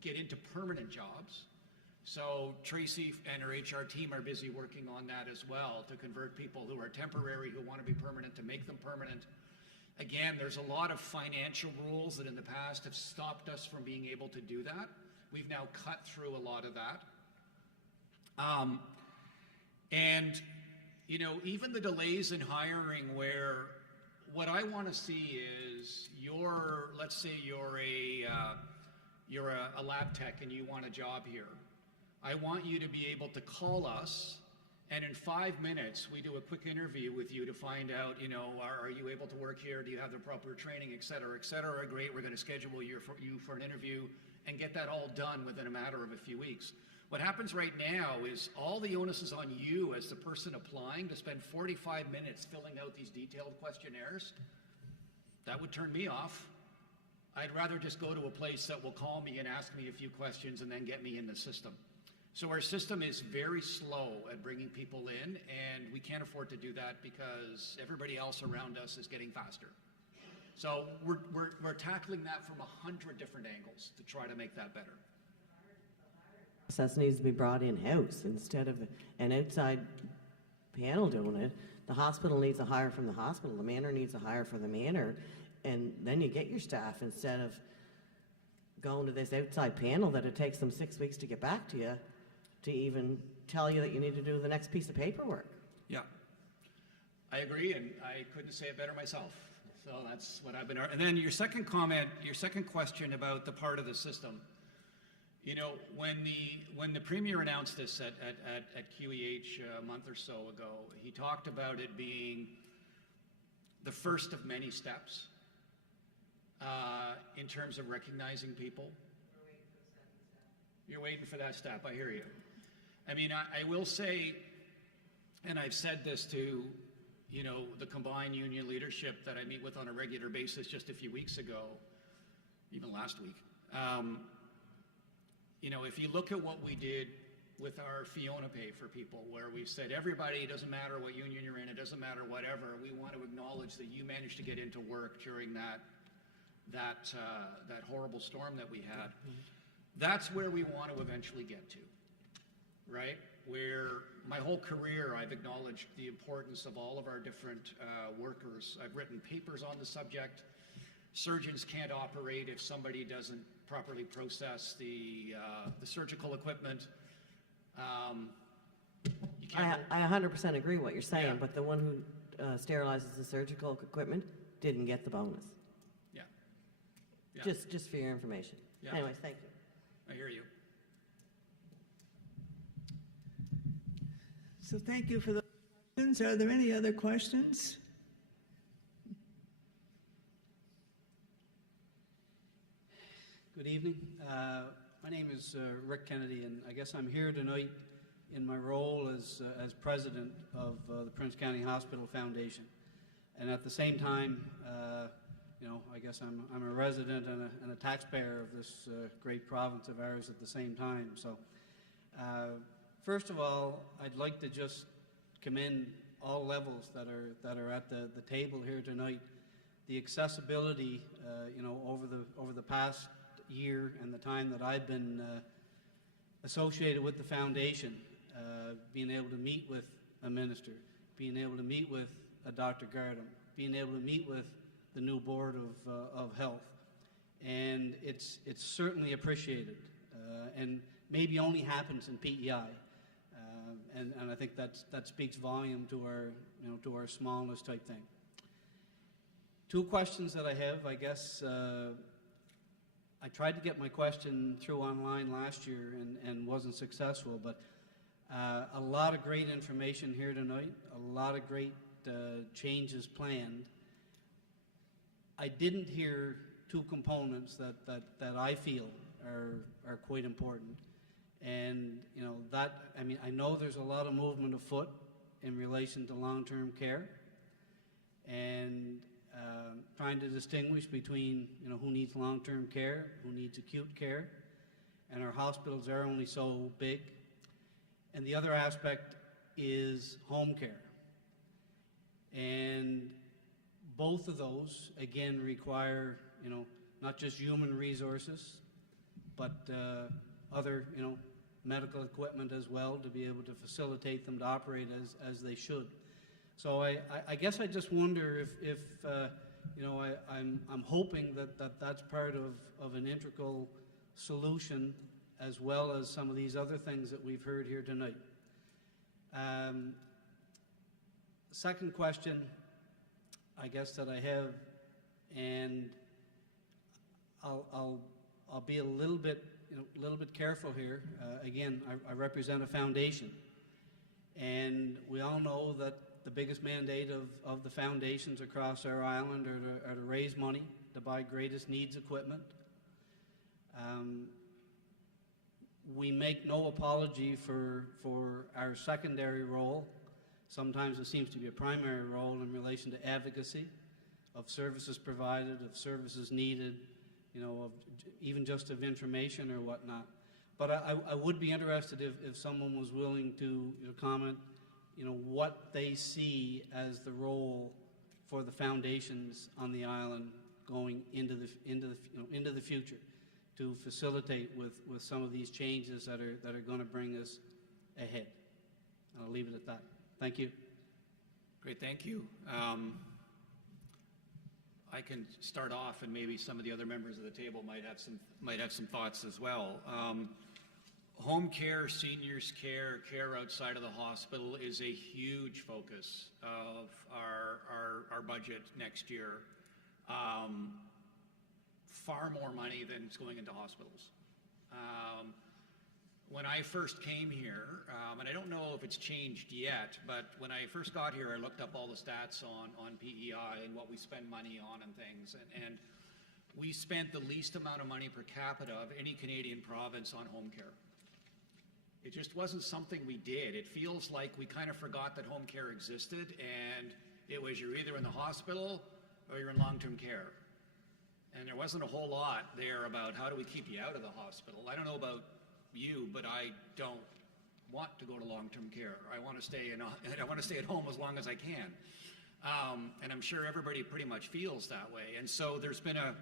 get into permanent jobs. So Tracy and her HR team are busy working on that as well, to convert people who are temporary, who want to be permanent, to make them permanent. Again, there's a lot of financial rules that in the past have stopped us from being able to do that. We've now cut through a lot of that. And, you know, even the delays in hiring, where what I want to see is let's say you're a lab tech and you want a job here. I want you to be able to call us, and in 5 minutes, we do a quick interview with you to find out, you know, are you able to work here? Do you have the proper training, et cetera, et cetera? Great, we're going to schedule you for an interview and get that all done within a matter of a few weeks. What happens right now is all the onus is on you as the person applying to spend 45 minutes filling out these detailed questionnaires. That would turn me off. I'd rather just go to a place that will call me and ask me a few questions and then get me in the system. So our system is very slow at bringing people in, and we can't afford to do that because everybody else around us is getting faster. So we're tackling that from 100 different angles to try to make that better. The process needs to be brought in-house instead of an outside panel doing it. The hospital needs a hire from the hospital, the manor needs a hire for the manor, and then you get your staff instead of going to this outside panel that it takes them 6 weeks to get back to you to even tell you that you need to do the next piece of paperwork. Yeah, I agree, and I couldn't say it better myself. So that's what I've been. And then your second question about the part of the system. You know, when the Premier announced this at QEH a month or so ago, he talked about it being the first of many steps in terms of recognizing people. You're waiting for that step, I hear you. I mean, I will say, and I've said this to, you know, the combined union leadership that I meet with on a regular basis just a few weeks ago, even last week. You know, if you look at what we did with our Fiona pay for people, where we said, everybody, it doesn't matter what union you're in, it doesn't matter whatever, we want to acknowledge that you managed to get into work during that horrible storm that we had. That's where we want to eventually get to, right? Where my whole career I've acknowledged the importance of all of our different workers. I've written papers on the subject. Surgeons can't operate if somebody doesn't properly process the surgical equipment. You can't I 100% agree what you're saying, Yeah. but the one who sterilizes the surgical equipment didn't get the bonus. Yeah. Yeah. Just for your information. Yeah. Anyways, thank you. I hear you. So thank you for the questions. Are there any other questions? Good evening. My name is Rick Kennedy, and I guess I'm here tonight in my role as president of the Prince County Hospital Foundation. And at the same time, I guess I'm a resident and a taxpayer of this great province of ours at the same time. So, first of all, I'd like to just commend all levels that are at the table here tonight. The accessibility, over the past year and the time that I've been associated with the foundation, being able to meet with a minister, being able to meet with a Dr. Gardam, being able to meet with the new board of health, and it's certainly appreciated, and maybe only happens in PEI, and I think that speaks volume to our smallness type thing. Two questions that I have, I guess. I tried to get my question through online last year and wasn't successful, but a lot of great information here tonight, a lot of great changes planned. I didn't hear two components that I feel are quite important. And, I know there's a lot of movement afoot in relation to long-term care and trying to distinguish between, who needs long-term care, who needs acute care, and our hospitals are only so big. And the other aspect is home care. And both of those, again, require, not just human resources, but other, medical equipment as well to be able to facilitate them to operate as they should. So I guess I just wonder if I'm hoping that's part of an integral solution, as well as some of these other things that we've heard here tonight. Second question, I guess, that I have, and I'll be a little bit careful here. Again, I represent a foundation, and we all know that the biggest mandate of the foundations across our island are to raise money to buy greatest needs equipment. We make no apology for our secondary role. Sometimes it seems to be a primary role in relation to advocacy of services provided, of services needed, of even just of information or whatnot. But I would be interested if someone was willing to comment, what they see as the role for the foundations on the island going into the future to facilitate with some of these changes that are going to bring us ahead. I'll leave it at that. Thank you. Great, thank you. I can start off, and maybe some of the other members of the table might have some thoughts as well. Home care, seniors care, care outside of the hospital is a huge focus of our budget next year. Far more money than is going into hospitals. When I first came here, and I don't know if it's changed yet, but when I first got here, I looked up all the stats on PEI and what we spend money on and things, and we spent the least amount of money per capita of any Canadian province on home care. It just wasn't something we did. It feels like we kind of forgot that home care existed, and it was you're either in the hospital or you're in long-term care. And there wasn't a whole lot there about how do we keep you out of the hospital. I don't know about you, but I don't want to go to long-term care. I want to stay at home as long as I can. And I'm sure everybody pretty much feels that way. And so there's been a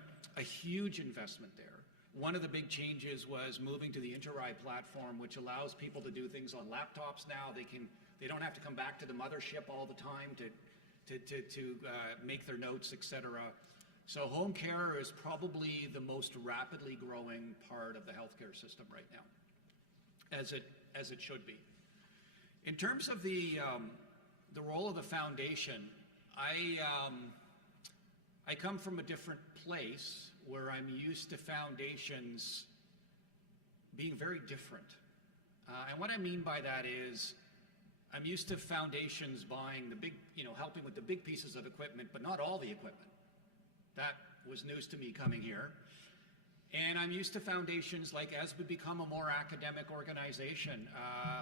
huge investment there. One of the big changes was moving to the Inter-I platform, which allows people to do things on laptops now. They don't have to come back to the mothership all the time to make their notes, etc. So home care is probably the most rapidly growing part of the healthcare system right now, as it should be. In terms of the role of the foundation, I come from a different place where I'm used to foundations being very different. And what I mean by that is I'm used to foundations buying the big, helping with the big pieces of equipment, but not all the equipment. That was news to me coming here. And I'm used to foundations, like as we become a more academic organization,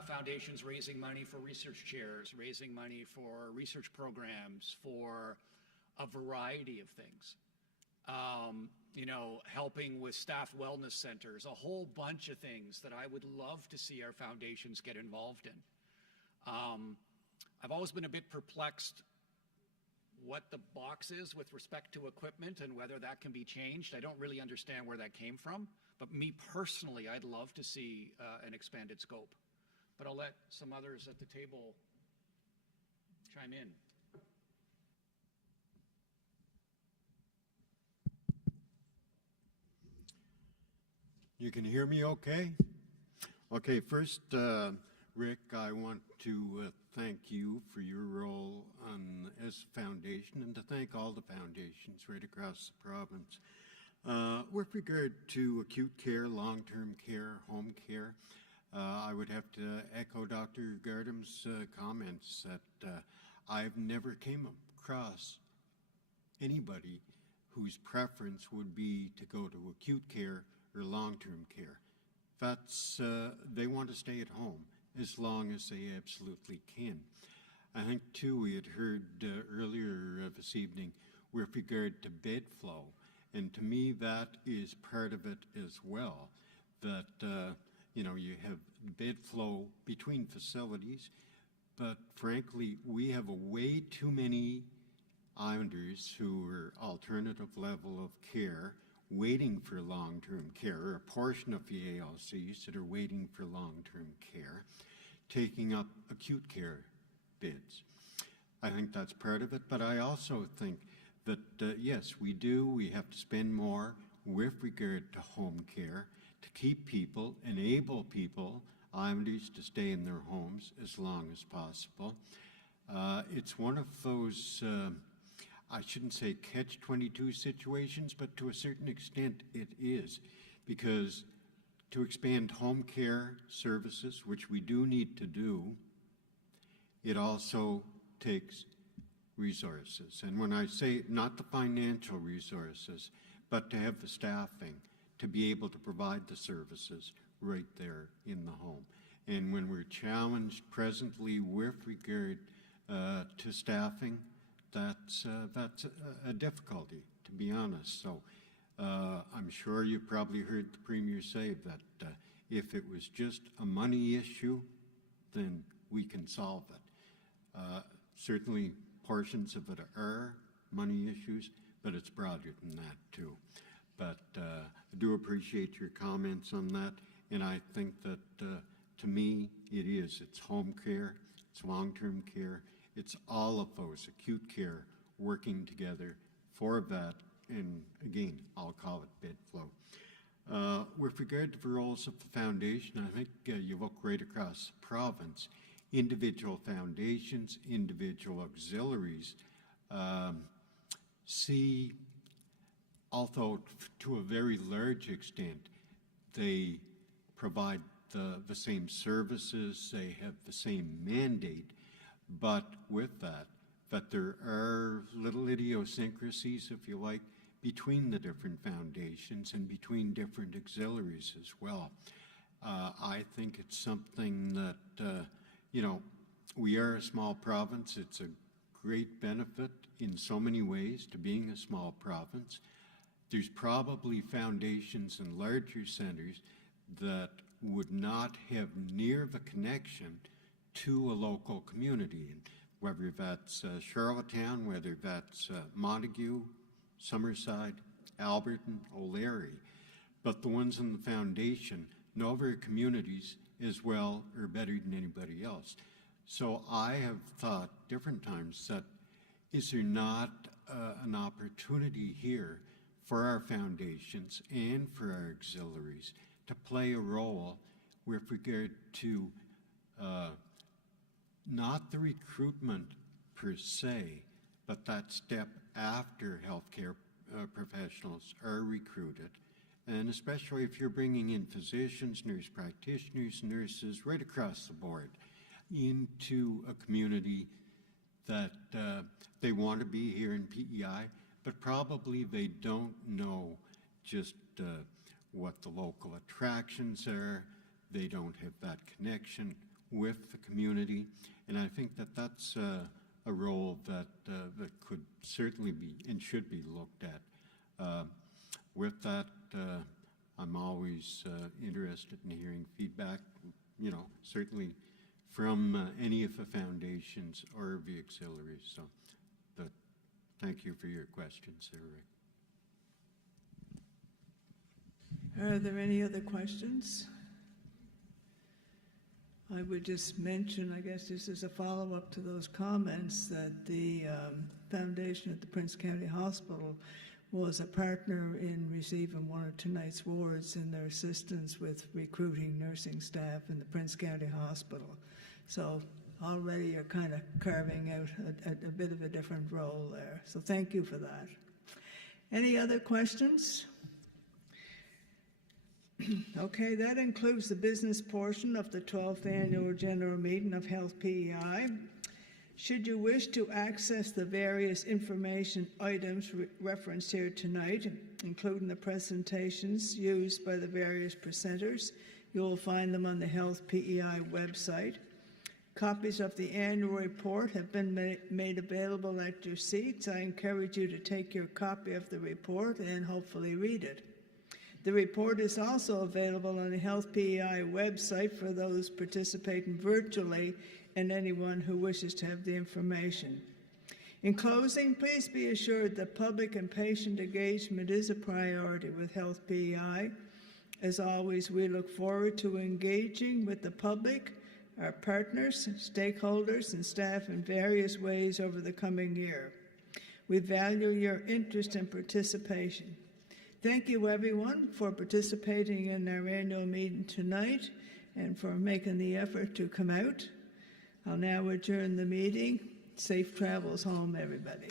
foundations raising money for research chairs, raising money for research programs, for a variety of things. helping with staff wellness centers, a whole bunch of things that I would love to see our foundations get involved in. I've always been a bit perplexed what the box is with respect to equipment and whether that can be changed. I don't really understand where that came from, but me personally, I'd love to see an expanded scope. But I'll let some others at the table chime in. You can hear me okay? Okay, first, Rick, I want to thank you for your role as a foundation and to thank all the foundations right across the province. With regard to acute care, long-term care, home care, I would have to echo Dr. Gardam's comments that I've never came across anybody whose preference would be to go to acute care or long-term care. That's, they want to stay at home as long as they absolutely can. I think, too, we had heard earlier this evening with regard to bed flow, and to me that is part of it as well, that, you have bed flow between facilities, but frankly, we have way too many Islanders who are alternative level of care waiting for long-term care, or a portion of the ALCs that are waiting for long-term care, taking up acute care beds. I think that's part of it, but I also think that, yes, we have to spend more with regard to home care to keep people, enable people, Islanders, to stay in their homes as long as possible. It's one of those, I shouldn't say catch-22 situations, but to a certain extent it is, because to expand home care services, which we do need to do, it also takes resources. And when I say not the financial resources, but to have the staffing to be able to provide the services right there in the home. And when we're challenged presently with regard to staffing, that's a difficulty, to be honest. So I'm sure you probably heard the Premier say that if it was just a money issue, then we can solve it. Certainly portions of it are money issues, but it's broader than that too. But I do appreciate your comments on that, and I think that to me it is. It's home care, it's long-term care, it's all of those, acute care, working together for that, and again, I'll call it bed flow. With regard to the roles of the foundation, I think you look right across the province. Individual foundations, individual auxiliaries see, although to a very large extent, they provide the same services, they have the same mandate, but with that there are little idiosyncrasies, if you like, between the different foundations and between different auxiliaries as well. I think it's something that, we are a small province. It's a great benefit in so many ways to being a small province. There's probably foundations and larger centers that would not have near the connection to a local community, and whether that's Charlottetown, whether that's Montague, Summerside, Alberton, O'Leary, but the ones in the foundation know their communities as well or better than anybody else. So I have thought different times that is there not an opportunity here for our foundations and for our auxiliaries to play a role with regard to not the recruitment per se, but that step after healthcare professionals are recruited, and especially if you're bringing in physicians, nurse practitioners, nurses, right across the board into a community that they want to be here in PEI, but probably they don't know just what the local attractions are. They don't have that connection with the community, and I think that that's a role that that could certainly be and should be looked at With that, I'm always interested in hearing feedback, certainly from any of the foundations or the auxiliaries. So thank you for your questions, Sarah. Are there any other questions? I would just mention, I guess this is a follow-up to those comments, that the foundation at the Prince County Hospital was a partner in receiving one of tonight's awards in their assistance with recruiting nursing staff in the Prince County Hospital. So already you're kind of carving out a bit of a different role there. So thank you for that. Any other questions? Okay, that includes the business portion of the 12th Annual General Meeting of Health PEI. Should you wish to access the various information items referenced here tonight, including the presentations used by the various presenters, you will find them on the Health PEI website. Copies of the annual report have been made available at your seats. I encourage you to take your copy of the report and hopefully read it. The report is also available on the Health PEI website for those participating virtually and anyone who wishes to have the information. In closing, please be assured that public and patient engagement is a priority with Health PEI. As always, we look forward to engaging with the public, our partners, stakeholders, and staff in various ways over the coming year. We value your interest and participation. Thank you, everyone, for participating in our annual meeting tonight and for making the effort to come out. I'll now adjourn the meeting. Safe travels home, everybody.